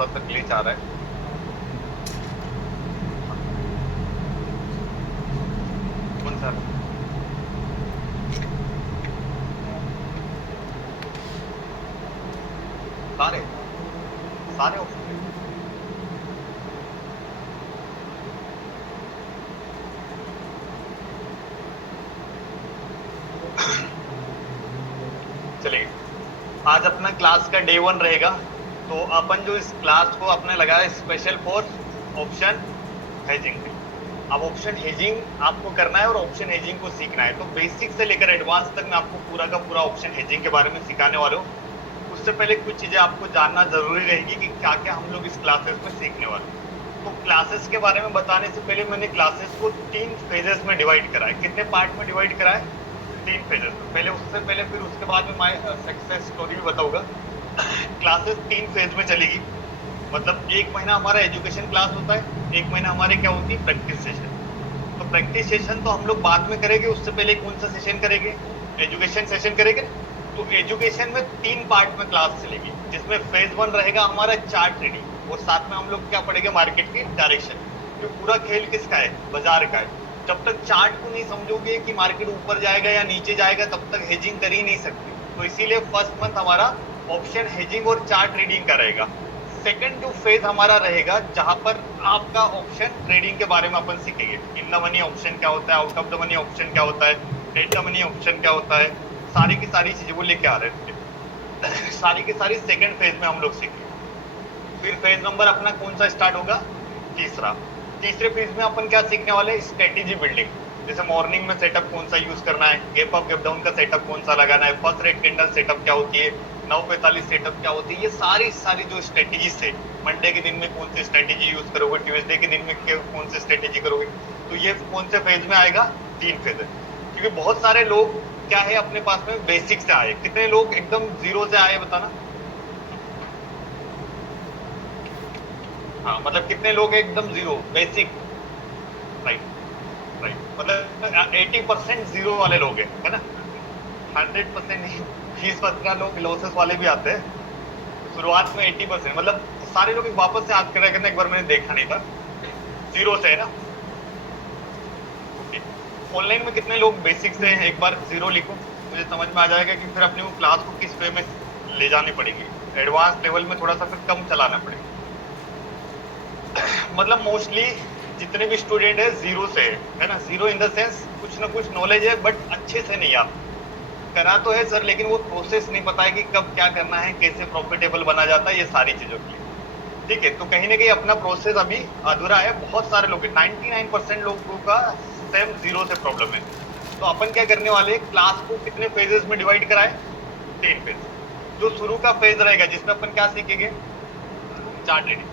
थोड़ा सा ग्लिच आ रहा है। कौन सा? सारे सारे ऑप्शन में। चलिए, आज अपना क्लास का डे 1 रहेगा। तो अपन जो इस क्लास को अपने लगाया स्पेशल फॉर ऑप्शन हेजिंग। अब ऑप्शन हेजिंग आपको करना है और ऑप्शन हेजिंग को सीखना है। तो बेसिक से लेकर एडवांस तक मैं आपको पूरा का पूरा ऑप्शन हेजिंग के बारे में सिखाने वाला हूँ। उससे पहले कुछ चीजें आपको जानना जरूरी रहेगी कि क्या क्या हम लोग इस क्लासेस में सीखने वाले हैं। तो क्लासेस के बारे में बताने से पहले मैंने क्लासेस को 3 फेजेस में डिवाइड करा है। कितने पार्ट में डिवाइड करा है? 3 फेजेस में। पहले उससे पहले फिर उसके बाद में माय सक्सेस स्टोरी भी बताऊंगा। क्लासेस 3 फेज में चलेगी। मतलब 1 महीना हमारा एजुकेशन क्लास होता है, 1 महीना हमारे क्या होती है, प्रैक्टिस सेशन। तो प्रैक्टिस सेशन तो हम लोग बाद में करेंगे, उससे पहले कौन सा सेशन करेंगे? एजुकेशन सेशन करेंगे। तो एजुकेशन में 3 पार्ट में क्लास चलेगी, जिसमें फेज 1 रहेगा हमारा चार्ट रीडिंग, और साथ में हम लोग क्या पढ़ेंगे, मार्केट की डायरेक्शन। तो पूरा खेल किसका है? बाजार का है। जब तक चार्ट को नहीं समझोगे कि मार्केट ऊपर जाएगा या नीचे जाएगा, तब तक हेजिंग कर ही नहीं सकते। तो इसीलिए फर्स्ट मंथ हमारा ऑप्शन हेजिंग और चार्ट रीडिंग का रहेगा। सेकंड जो फेज हमारा रहेगा, जहां पर आपका ऑप्शन ट्रेडिंग के बारे में अपन सीखेंगे। इन द मनी ऑप्शन क्या होता है, out of the money option क्या होता है, एट द मनी ऑप्शन क्या होता है, सारी की सारी चीजें वो लेके आ रहे हैं। सारी की सारी सेकंड फेज में हम लोग सीखेंगे। फिर फेज नंबर अपना कौन सा स्टार्ट होगा? तीसरा। तीसरे फेज में अपन क्या सीखने वाले हैं? Strategy building. जैसे मॉर्निंग में सेटअप कौन सा यूज करना है, गैप अप गैप डाउन का सेटअप कौन सा लगाना है, फर्स्ट रेट कैंडल सेटअप क्या होती है, 9:45 सेटअप क्या होती है, ये सारी सारी जो स्ट्रेटेजी से मंडे के दिन में कौन सी स्ट्रेटेजी यूज करोगे, ट्यूसडे के दिन में कौन सी स्ट्रेटेजी करोगे। तो ये कौन से फेज में आएगा? 3 फेज है। क्योंकि बहुत सारे लोग क्या है अपने पास में बेसिक से आए। कितने लोग एकदम जीरो से आए बताना? हाँ, मतलब कितने लोग एकदम जीरो बेसिक? Right, right. मतलब 80% जीरो वाले लोग हैं, है ना? 100% नहीं, 20% लोग लॉसेस वाले भी आते हैं। शुरुआत में 80%, मतलब सारे लोग वापस से याद करा करना, एक बार मैंने देखा नहीं था। जीरो से है ना? ऑनलाइन में कितने लोग बेसिक से हैं? एक बार जीरो लिखो, मुझे समझ में आ जाएगा कि फिर अपनी वो क्लास को किस वे में ले जानी पड़ेगी। एडवांस लेवल में थोड़ा सा फिर कम चलाना पड़ेगा। मतलब मोस्टली जितने भी स्टूडेंट है जीरो से है ना? जीरो इन द सेंस कुछ ना कुछ नॉलेज है, बट अच्छे से नहीं। आप करा तो है सर, लेकिन वो प्रोसेस नहीं पता है कि कब क्या करना है, कैसे प्रॉफिटेबल बना जाता है, ये सारी चीजों के लिए। ठीक है, तो कहीं ना कहीं अपना प्रोसेस अभी अधूरा है। बहुत सारे लोग 99% लोगों का सेम जीरो से प्रॉब्लम है। तो अपन क्या करने वाले, क्लास को कितने फेजेस में डिवाइड कराए? 3 फेज। जो शुरू का फेज रहेगा, जिसमें अपन क्या सीखेंगे? Chart reading.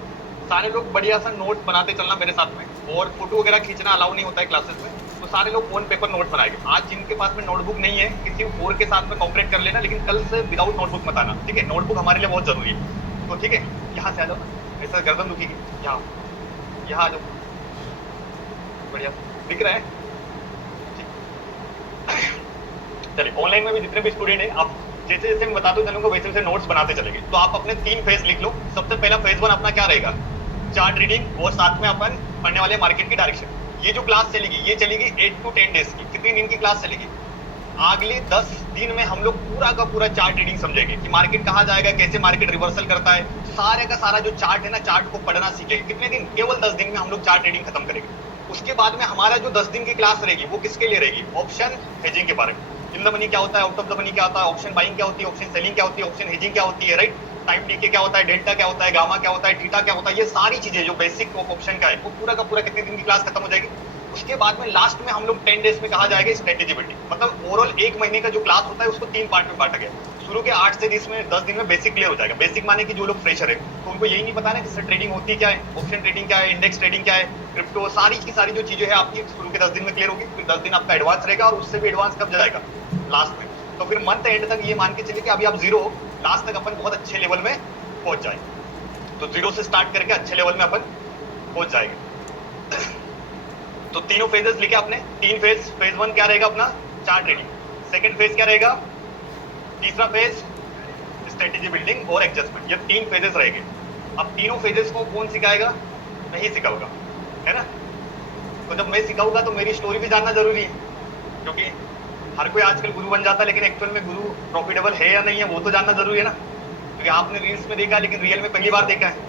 सारे लोग बढ़िया सा नोट बनाते चलना मेरे साथ में, और फोटो वगैरह खींचना अलाउ नहीं होता है क्लासेस में। तो सारे लोग ऑन पेपर नोट बनाएंगे। आज जिनके पास में नोटबुक नहीं है, किसी और के साथ में कॉपरेट कर लेना, लेकिन कल से विदाउट नोटबुक मत आना, ठीक है? नोटबुक हमारे लिए बहुत जरूरी है। तो ठीक है, यहाँ से आ जाओ ना, ऐसा गर्दन दुखी, यहाँ यहाँ आ जाओ। बढ़िया दिख रहा है? चलिए, ऑनलाइन में भी जितने भी स्टूडेंट है, आप जैसे जैसे मैं बताते चलूंगा वैसे वैसे नोट्स बनाते चलेंगे। तो आप अपने 3 फेज लिख लो। सबसे पहला फेज 1 अपना क्या रहेगा? चार्ट रीडिंग, और साथ में अपन पढ़ने वाले मार्केट की डायरेक्शन। ये जो क्लास चलेगी, ये चलेगी 8 to 10 डेज की। कितनी दिन की क्लास चलेगी? अगले 10 दिन में हम लोग पूरा का पूरा चार्ट रीडिंग समझेंगे कि मार्केट कहाँ जाएगा, कैसे मार्केट रिवर्सल करता है। सारे का सारा जो चार्ट है ना, चार्ट को पढ़ना सीखेंगे। कितने दिन? केवल 10 दिन में हम लोग चार्ट रीडिंग खत्म करेंगे। उसके बाद में हमारा जो 10 दिन की क्लास रहेगी, वो किसके लिए रहेगी? ऑप्शन हेजिंग के बारे में। इन द मनी क्या होता है, आउट ऑफ द मनी क्या होता है, ऑप्शन बाइंग क्या होती है, ऑप्शन सेलिंग क्या होती है, ऑप्शन हेजिंग क्या होती है, राइट? टाइम डीके क्या होता है, डेल्टा क्या होता है, गामा क्या होता है, थीटा क्या होता है, ये सारी चीजें जो बेसिक ऑप्शन का है, वो पूरा का पूरा कितने दिन की क्लास खत्म हो जाएगी। उसके बाद में लास्ट में हम लोग 10 डेज में कहा जाएगा स्ट्रेटेजी बिल्डिंग। मतलब ओवरऑल 1 महीने का जो क्लास होता है, उसको 3 पार्ट में बांटा गया। शुरू के 8 से 10 दिन में बेसिक क्लियर हो जाएगा। बेसिक माने कि जो लोग फ्रेशर है, तो उनको यही नहीं पता ना कि ट्रेडिंग होती क्या है, ऑप्शन ट्रेडिंग क्या है, इंडेक्स ट्रेडिंग क्या है, क्रिप्टो, सारी की सारी जो चीजें है आपकी शुरू के 10 दिन में क्लियर होगी। फिर 10 दिन आपका एडवांस रहेगा, और उससे भी एडवांस कब जाएगा? लास्ट में। तो फिर मंथ एंड तक ये मान के चलिए कि अभी आप जीरो, लास्ट तक अपन बहुत अच्छे लेवल में पहुंच जाएंगे। तो जीरो से स्टार्ट करके अच्छे लेवल में अपन पहुंच जाएंगे। तो तीनों फेजेस लिखे आपने। 3 फेज। फेज 1 क्या रहेगा अपना? Chart reading. सेकंड फेज क्या रहेगा? तीसरा फेज स्ट्रेटेजी बिल्डिंग और एडजस्टमेंट। ये 3 फेजेस रहेंगे। अब तीनों फेजेस को कौन सिखाएगा? मैं ही सिखाऊंगा, है ना। तो जब मैं सिखाऊंगा तो मेरी स्टोरी भी जानना जरूरी है, क्योंकि हर कोई आजकल गुरु बन जाता है, लेकिन एक्चुअल में गुरु प्रॉफिटेबल है या नहीं है वो तो जानना जरूरी है ना। क्योंकि आपने रील्स में देखा लेकिन रियल में पहली बार देखा है,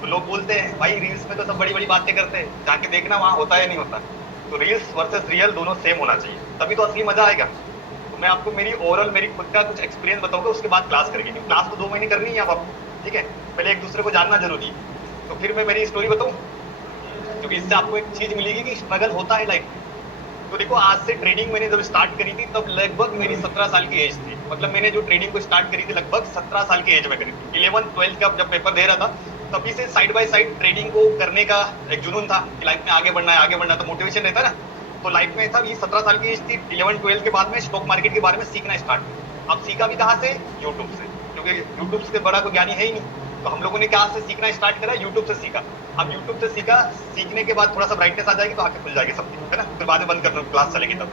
तो लोग बोलते हैं भाई रील्स में तो सब बड़ी बड़ी बातें करते हैं, जाके देखना वहां होता है नहीं होता। तो रील्स वर्सेस रियल दोनों सेम होना चाहिए, तभी तो असली मजा आएगा। तो मैं आपको मेरी ओवरऑल मेरी खुद का कुछ एक्सपीरियंस बताऊंगा, उसके बाद क्लास करेंगे, क्योंकि क्लास तो 2 महीने करनी है अब आपको, ठीक है। पहले एक दूसरे को जानना जरूरी है, तो फिर मैं मेरी स्टोरी बताऊं, क्योंकि इससे आपको एक चीज मिलेगी कि स्ट्रगल होता है लाइफ। तो देखो, आज से ट्रेडिंग मैंने जब स्टार्ट करी थी तब लगभग मेरी 17 साल की एज थी। मतलब मैंने जो ट्रेडिंग को स्टार्ट करी थी लगभग 17 साल की एज में करी थी। 11th 12th का जब पेपर दे रहा था तभी से साइड बाय साइड ट्रेडिंग को करने का एक जुनून था कि लाइफ में आगे बढ़ना है, आगे बढ़ना, तो मोटिवेशन रहता है ना। तो लाइफ में था, ये 17 साल की एज थी। 11th 12th के बाद में स्टॉक मार्केट के बारे में सीखना स्टार्ट किया। अब सीखा भी कहाँ से? यूट्यूब से, क्योंकि यूट्यूब से बड़ा कोई ज्ञानी है ही नहीं। तो हम लोगों ने कहाँ से सीखना स्टार्ट करा? यूट्यूब से सीखा। अब यूट्यूब से सीखा, सीखने के बाद थोड़ा सा ब्राइटनेस आ जाएगी तो आंखें खुल जाएगी सबकी, है ना। फिर बाद में बंद कर दो, क्लास चलेगी तब।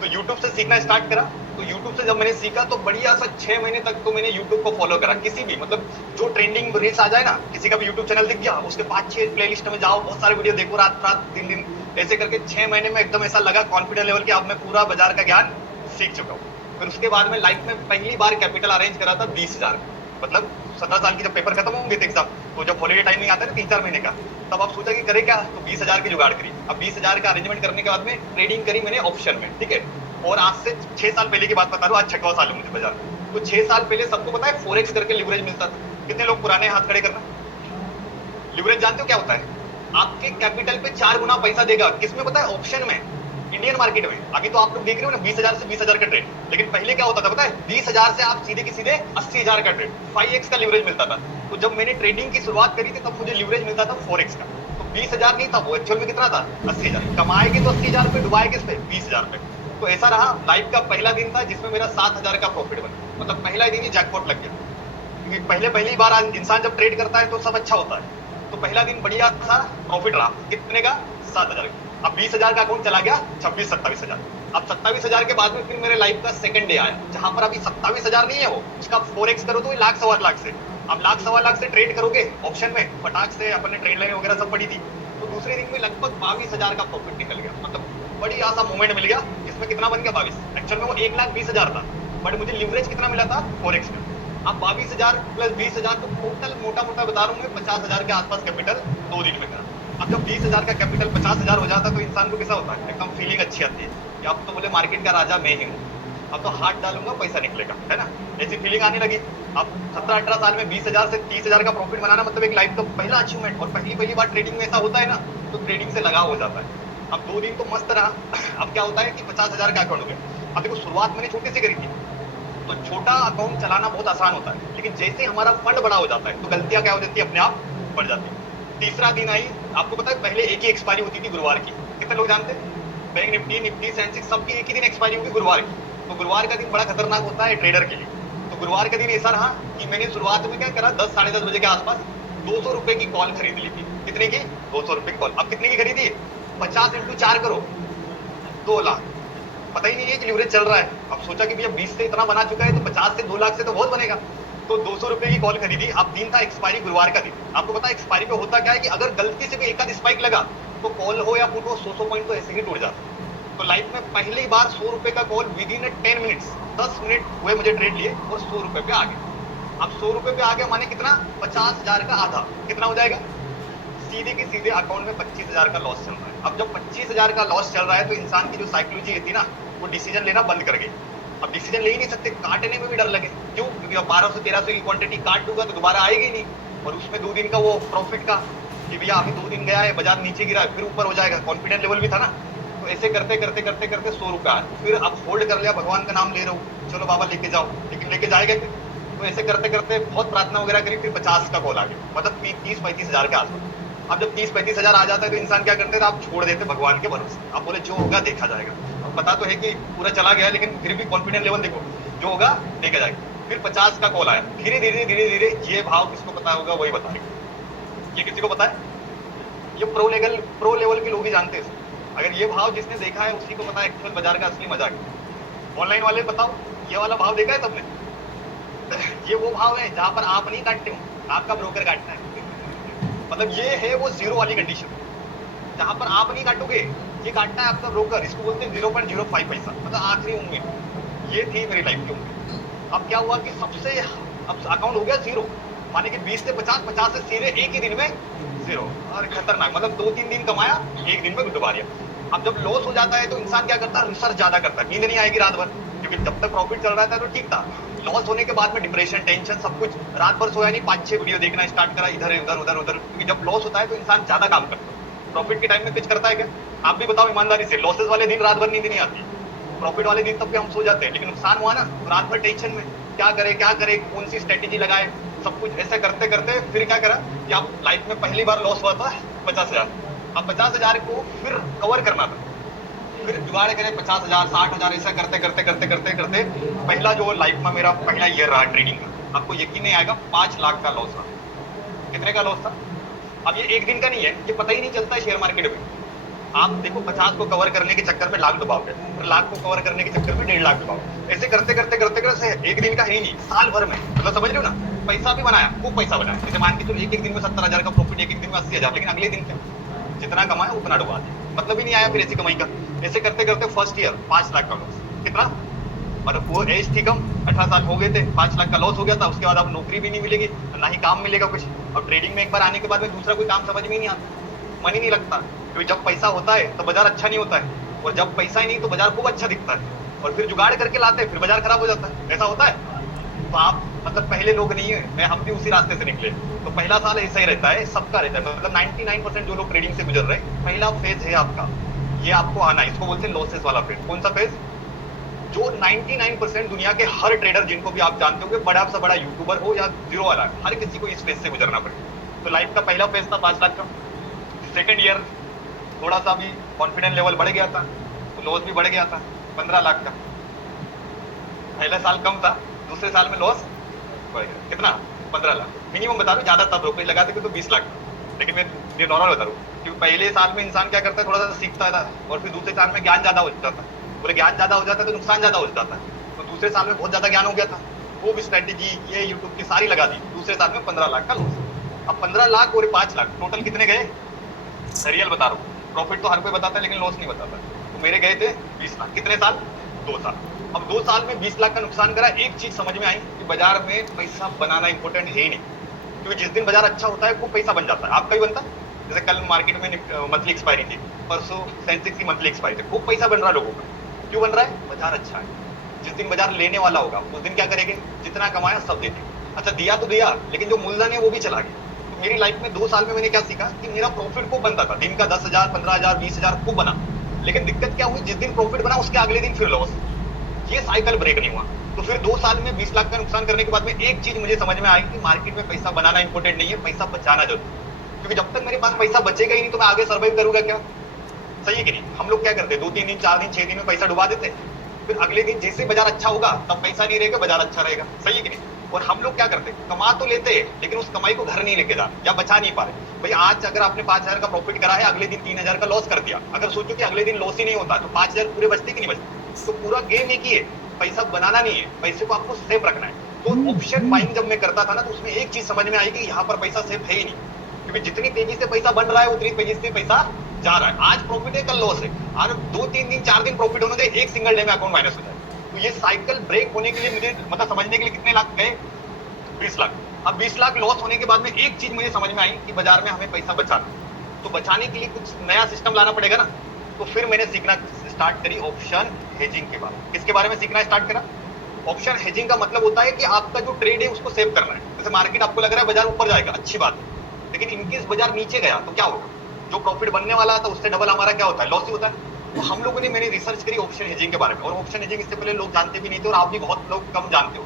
तो यूट्यूब से सीखना स्टार्ट करा। तो यूट्यूब से जब मैंने सीखा तो बढ़िया सा 6 महीने तक तो मैंने यूट्यूब को फॉलो करा। किसी भी मतलब जो ट्रेंडिंग रील्स आ जाए ना, किसी का भी यूट्यूब चैनल दिख गया, उसके 5-6 प्लेलिस्ट में जाओ, बहुत सारे वीडियो देखो, रात रात दिन दिन ऐसे करके 6 महीने में एकदम ऐसा लगा कॉन्फिडेंस लेवल कि अब मैं पूरा बाजार का ज्ञान सीख चुका हूँ। फिर उसके बाद में लाइफ में पहली बार कैपिटल अरेंज करा था 20,000। मतलब 17 साल की जब पेपर खत्म होंगे थे एग्जाम, तो जब हॉलीडे टाइमिंग आता है ना 3-4 महीने का, तब आप सोचा कि करे क्या, तो 20,000 की जुगाड़ करी। अब 20,000 का अरेंजमेंट करने के बाद में ट्रेडिंग करी मैंने ऑप्शन में, ठीक है। और आज से 6 साल पहले की बात बता रहा हूँ, आज 6वां साल है मुझे बाजार में। तो 6 साल पहले सबको पता है फोरेक्स करके लिवरेज मिलता था। कितने लोग पुराने हाथ खड़े करना? लिवरेज जानते हो क्या होता है? आपके कैपिटल पे 4 गुना पैसा देगा। किसमें पता है? ऑप्शन में, इंडियन मार्केट में। अभी तो आप लोग देख रहे हो ना 20,000 से 20,000 का ट्रेड, लेकिन पहले क्या होता था पता है? 20,000 से आप सीधे की सीधे 80,000 का ट्रेड, 5x का लिवरेज मिलता था। तो जब मैंने ट्रेडिंग की शुरुआत करी थी तब मुझे लिवरेज मिलता था 4x का। तो 20,000 नहीं था वो, एक्चुअल में कितना था? 80,000। कमाएंगे तो 80,000 पे, डुबाएंगे इस पे 20,000 पे। तो ऐसा रहा लाइफ का पहला दिन था जिसमें मेरा 7,000 का प्रॉफिट बना। मतलब पहला दिन ही जैकपॉट लग गया, क्योंकि पहली बार इंसान जब ट्रेड करता है तो सब अच्छा होता है। तो पहला दिन बढ़िया सा प्रॉफिट रहा। कितने का? 7,000 का। अब 20,000 का अकाउंट चला गया 26-27,000। अब 27,000 के बाद में फिर मेरे लाइफ का सेकंड डे आया, जहां पर अभी 27,000 नहीं है वो, उसका 4x करो तो लाख 1.25 लाख से। अब लाख 1.25 लाख से ट्रेड करोगे ऑप्शन में, फटाक से अपने ट्रेड लाइन वगैरह सब पड़ी थी। तो दूसरे दिन में लगभग 22,000 का प्रॉफिट निकल गया। मतलब बढ़िया सा मूवमेंट मिल गया, जिसमें कितना बन गया? 22। एक्चुअल में वो 1,20,000 था, बट मुझे लिवरेज कितना मिला था? 4x का। अब 22,000 प्लस 20,000 तो टोटल मोटा मोटा बता रहा हूँ मैं 50,000 के आसपास कैपिटल 2 दिन में करा। अब जब 20,000 का कैपिटल 50,000 हो जाता है तो इंसान को कैसा होता है? एकदम फीलिंग अच्छी आती है कि अब तो बोले मार्केट का राजा मैं ही हूँ, अब तो हाथ डालूंगा पैसा निकलेगा, है ना। ऐसी फीलिंग आने लगी। अब 17-18 साल में 20,000 से 30,000 का प्रॉफिट बनाना मतलब एक लाइफ का पहला अचीवमेंट, और पहली बार ट्रेडिंग में ऐसा होता है ना, तो ट्रेडिंग से लगाव हो जाता है। अब 2 दिन तो मस्त रहा। अब क्या होता है कि 50,000 का अकाउंट हो गया। अब देखो, शुरुआत मैंने छोटे से करी थी, तो छोटा अकाउंट चलाना बहुत आसान होता है, लेकिन जैसे हमारा फंड बड़ा हो जाता है तो गलतियां क्या हो जाती है? अपने आप बढ़ जाती है। तीसरा दिन आई, आपको पता है पहले एक ही एक्सपायरी होती थी गुरुवार की। कितने लोग जानते हैं? बैंक निफ्टी सेंसेक्स सबकी एक ही दिन एक्सपायरी होगी, गुरुवार की। तो गुरुवार का दिन बड़ा खतरनाक होता है ट्रेडर के लिए। तो गुरुवार का दिन ऐसा रहा कि मैंने शुरुआत में क्या करा, 10-10:30 बजे के आसपास 200 रुपए की कॉल खरीद ली थी। कितने की? 200 रुपए की कॉल। अब कितने की खरीदी? 50 × 4 करो, 2 लाख। पता ही नहीं है कि लिवरेज चल रहा है। अब सोचा कि भैया 20 से इतना बना चुका है तो 50 से 2 लाख से तो बहुत बनेगा। तो 200 रुपए की कॉल खरीदी। अब दिन था एक्सपायरी, गुरुवार का दिन। आपको पता है एक्सपायरी पे होता क्या है कि अगर गलती से भी एक आध स्पाइक लगा तो कॉल हो या पुट हो 100 पॉइंट तो ऐसे ही टूट जाता। तो लाइफ में पहली बार 100 रुपए का call with in 10 minutes, 10 minute हुए मुझे ट्रेड लिए और 100 रुपए पे आ गए। अब 100 रुपए पे आ गया माने कितना? 50,000 का आधा। कितना हो जाएगा? सीधे के सीधे अकाउंट में 25,000 का लॉस चल रहा है। अब जब 25,000 का लॉस चल रहा है तो इंसान की जो साइकोलॉजी थी ना, वो डिसीजन लेना बंद कर गई। अब डिसीजन ले ही नहीं सकते, काटने में भी डर लगे। क्यों? क्योंकि अब 1200-1300 की क्वांटिटी काट दूंगा तो दोबारा आएगी नहीं, और उसमें 2 दिन का वो प्रॉफिट का कि भैया अभी 2 दिन गया है, बाजार नीचे गिरा है, फिर ऊपर हो जाएगा, कॉन्फिडेंस लेवल भी था ना। तो ऐसे करते करते करते करते 100 रुपया, फिर अब होल्ड कर लिया, भगवान का नाम ले रहा हूँ, चलो बाबा लेके जाओ, लेकिन लेके जाएगा फिर। तो ऐसे करते करते बहुत प्रार्थना वगैरह करी, फिर 50 का कॉल आ गया, मतलब 30-35,000 के आसपास। अब जब 30-35,000 आ जाता है तो इंसान क्या करते थे? आप छोड़ देते भगवान के भरोसे। आप बोले जो होगा देखा जाएगा। अब पता तो है कि पूरा चला गया, लेकिन फिर भी कॉन्फिडेंस लेवल देखो, जो होगा देखा जाएगा। फिर 50 का कॉल आया। धीरे धीरे धीरे धीरे ये भाव किसको पता होगा वही बताएगा। ये किसी को पता है? ये प्रो लेवल के लोग ही जानते हैं। अगर ये भाव जिसने देखा है उसी को पता है एक्चुअल बाजार का असली मजा है। ऑनलाइन वाले बताओ, ये वाला भाव देखा है सबने? ये वो भाव है जहां पर आप नहीं काटते हो, आपका ब्रोकर काटता है। मतलब ये है वो जीरो वाली कंडीशन, जहां पर आप नहीं काटोगे, ये काटता है आपका ब्रोकर, इसको बोलते हैं 0.05 पैसा, मतलब आखिरी उम्मीद। ये थी मेरी लाइफ की उम्मीद। अब क्या हुआ कि सबसे, अब अकाउंट हो गया जीरो, माने कि 20 से 50, 50 से सीधे एक ही दिन में जीरो, और खतरनाक, मतलब 2-3 दिन कमाया, एक दिन में डुबा दिया। अब जब लॉस हो जाता है तो इंसान क्या करता है, रिसर्च ज्यादा करता है, नींद नहीं आएगी रात भर, क्योंकि जब तक प्रॉफिट चल रहा था तो ठीक था, लॉस होने के बाद में डिप्रेशन, टेंशन, सब कुछ, रात भर सोया नहीं, 5-6 वीडियो देखना स्टार्ट करा, इधर उधर उधर उधर, क्योंकि जब लॉस होता है तो इंसान ज्यादा काम करता है। प्रॉफिट के टाइम में कुछ करता है क्या? आप भी बताओ ईमानदारी से, लॉसेस वाले दिन रात भर नींद नहीं आती, प्रॉफिट वाले दिन तब भी हम सो जाते हैं, लेकिन नुकसान हुआ ना, रात भर टेंशन में, क्या करे, कौन सी स्ट्रेटेजी लगाए, सब कुछ ऐसे करते करते फिर क्या करा कि आप लाइफ में पहली बार लॉस हुआ था 50,000। अब 50,000 को फिर कवर करना था, फिर जुगाड़ करे 50,000, 60,000, ऐसा करते करते करते करते करते पहला जो लाइफ में मेरा पहला ईयर रहा ट्रेडिंग का, आपको यकीन नहीं आएगा, 5 लाख का लॉस था। कितने का लॉस था? अब ये एक दिन का नहीं है, ये पता ही नहीं चलता है शेयर मार्केट में। आप देखो 50 को कवर करने के चक्कर में लाख डुबाओगे, फिर लाख को कवर करने के चक्कर में 1.5 लाख डुबाओगे, ऐसे करते करते करते करते एक दिन का है ही नहीं, साल भर में, मतलब समझ रहे हो ना, पैसा भी बनाया, खूब पैसा बनाया, जैसे मान के चलो एक दिन में 70,000 का प्रॉफिट, एक दिन में 80,000, लेकिन अगले दिन जितना कमाया उतना डुबा दिया, मतलब ही नहीं आया फिर ऐसी कमाई का। ऐसे करते करते फर्स्ट ईयर 5 लाख का लॉस। कितना? मतलब वो एज थी कम, 18 साल हो गए थे, 5 लाख का लॉस हो गया था। उसके बाद अब नौकरी भी नहीं मिलेगी, ना ही काम मिलेगा कुछ। अब ट्रेडिंग में एक बार आने के बाद में दूसरा कोई काम समझ में नहीं आता, मन ही नहीं लगता, क्योंकि जब पैसा होता है तो बाजार अच्छा नहीं होता है, और जब पैसा ही नहीं तो बाजार खूब अच्छा दिखता है, और फिर जुगाड़ करके लाते हैं, फिर बाजार खराब हो जाता है। ऐसा होता है। तो आप मतलब पहले लोग नहीं है, मैं, हम भी उसी रास्ते से निकले। तो पहला साल ऐसा ही रहता है, सबका रहता है, मतलब 99% जो लोग ट्रेडिंग से गुजर रहे हैं, पहला फेज है आपका, ये आपको आना है, इसको बोलते हैं लॉसेस वाला फेज। कौन सा फेज? जो 99% दुनिया के हर ट्रेडर, जिनको भी आप जानते होंगे, बड़ा से बड़ा यूट्यूबर हो या जीरो वाला, हर किसी को इस फेज से गुजरना पड़ेगा। तो लाइफ का पहला फेज था 5 लाख का। सेकेंड ईयर थोड़ा सा भी कॉन्फिडेंस लेवल बढ़ गया था, तो लॉस भी बढ़ गया था, 15 लाख का। पहला साल कम था, दूसरे साल में लॉस बढ़ गया, कितना? 15 लाख मिनिमम बता रहा हूँ, ज्यादा तब ब्रोकरेज लगाते थे तो 20 लाख, लेकिन मैं ये नॉर्मल बता रहा हूँ, क्योंकि पहले साल में इंसान क्या करता है, थोड़ा सा सीखता था, और फिर दूसरे साल में ज्ञान ज्यादा हो जाता है। बोले ज्ञान ज्यादा हो जाता है तो नुकसान ज्यादा हो जाता है, तो दूसरे साल में बहुत ज्यादा ज्ञान हो गया था, वो भी स्ट्रेटेजी ये यूट्यूब की सारी लगा दी, दूसरे साल में 15 लाख का लॉस। अब 15 लाख और 5 लाख टोटल कितने गए? रियल बता रहा हूँ, प्रॉफिट तो हर कोई बताता है लेकिन लॉस नहीं बताता। तो मेरे गए थे 20 लाख। कितने साल? 2 साल। अब 2 साल में 20 लाख का नुकसान करा। एक चीज समझ में आई कि बाजार में पैसा बनाना इंपॉर्टेंट है ही नहीं, क्योंकि जिस दिन बाजार अच्छा होता है वो पैसा बन जाता है, आपका ही बनता है। जैसे कल मार्केट में मंथली एक्सपायरी थी, परसों सेंसेक्स की मंथली एक्सपायरी थी, खूब पैसा बन रहा है लोगों का। क्यों बन रहा है? बाजार अच्छा है। जिस दिन बाजार लेने वाला होगा उस दिन क्या करेंगे? जितना कमाया सब दे देंगे। अच्छा दिया तो दिया, लेकिन जो मूलधन है वो भी चला गया। तो मेरी लाइफ में 2 साल में मैंने क्या सीखा कि मेरा प्रॉफिट खूब बनता था, दिन का 10,000, 15,000, 20,000 खूब बना, लेकिन दिक्कत क्या हुई, जिस दिन प्रॉफिट बना उसके अगले दिन फिर लॉस। ये साइकिल ब्रेक नहीं हुआ। तो फिर 2 साल में 20 लाख का नुकसान करने के बाद में एक चीज मुझे समझ में आई कि मार्केट में पैसा बनाना इंपॉर्टेंट नहीं है, पैसा बचाना जरूर, क्योंकि जब तक मेरे पास पैसा बचेगा ही नहीं तो मैं आगे सर्वाइव करूंगा क्या? सही है कि नहीं? हम लोग क्या करते हैं, 2-3 दिन, 4 दिन, 6 दिन में पैसा डुबा देते हैं, फिर अगले दिन जैसे बाजार अच्छा होगा तब पैसा नहीं रहेगा, बाजार अच्छा रहेगा। सही है कि नहीं? और हम लोग क्या करते हैं, कमा तो लेते हैं लेकिन उस कमाई को घर नहीं लेके जाते या बचा नहीं पा रहे। भाई आज अगर आपने 5,000 का प्रॉफिट करा है, अगले दिन 3,000 का लॉस कर दिया, अगर सोचो कि अगले दिन लॉस ही नहीं होता तो 5,000 पूरे बचते कि नहीं बचते? तो पूरा गेम एक ही है, पैसा बनाना नहीं है, पैसे को आपको सेफ रखना है। तो ऑप्शन बाइंग जब मैं करता था ना, तो उसमें एक चीज समझ में आई कि यहाँ पर पैसा सेफ है ही नहीं, क्योंकि जितनी तेजी से पैसा बन रहा है उतनी तेजी से पैसा जा रहा है। आज प्रॉफिट है, कल लॉस है, और 2-3 दिन, 4 दिन प्रॉफिट होने दे, एक सिंगल डे में अकाउंट माइनस हो जाए। तो ये साइकिल ब्रेक होने के लिए मुझे, मतलब समझने के लिए कितने लाख गए? 20 लाख। अब 20 लाख लॉस होने के बाद में एक चीज मुझे समझ में आई कि बाजार में हमें पैसा बचाना, तो बचाने के लिए कुछ नया सिस्टम लाना पड़ेगा ना। तो फिर मैंने सीखना स्टार्ट करी ऑप्शन हेजिंग के बारे में। किसके बारे में सीखना स्टार्ट करा? ऑप्शन हेजिंग का मतलब होता है कि आपका जो ट्रेड है उसको सेव करना है। जैसे मार्केट आपको लग रहा है बाजार ऊपर जाएगा, अच्छी बात है, लेकिन इनकेस बाजार नीचे गया तो क्या होगा? जो प्रॉफिट बनने वाला था उससे डबल हमारा क्या होता है? लॉस ही होता है। तो हम लोगों ने, मैंने रिसर्च करी ऑप्शन हेजिंग के बारे में, और ऑप्शन हेजिंग इससे पहले लोग जानते भी नहीं थे, और आप भी बहुत लोग कम जानते हो।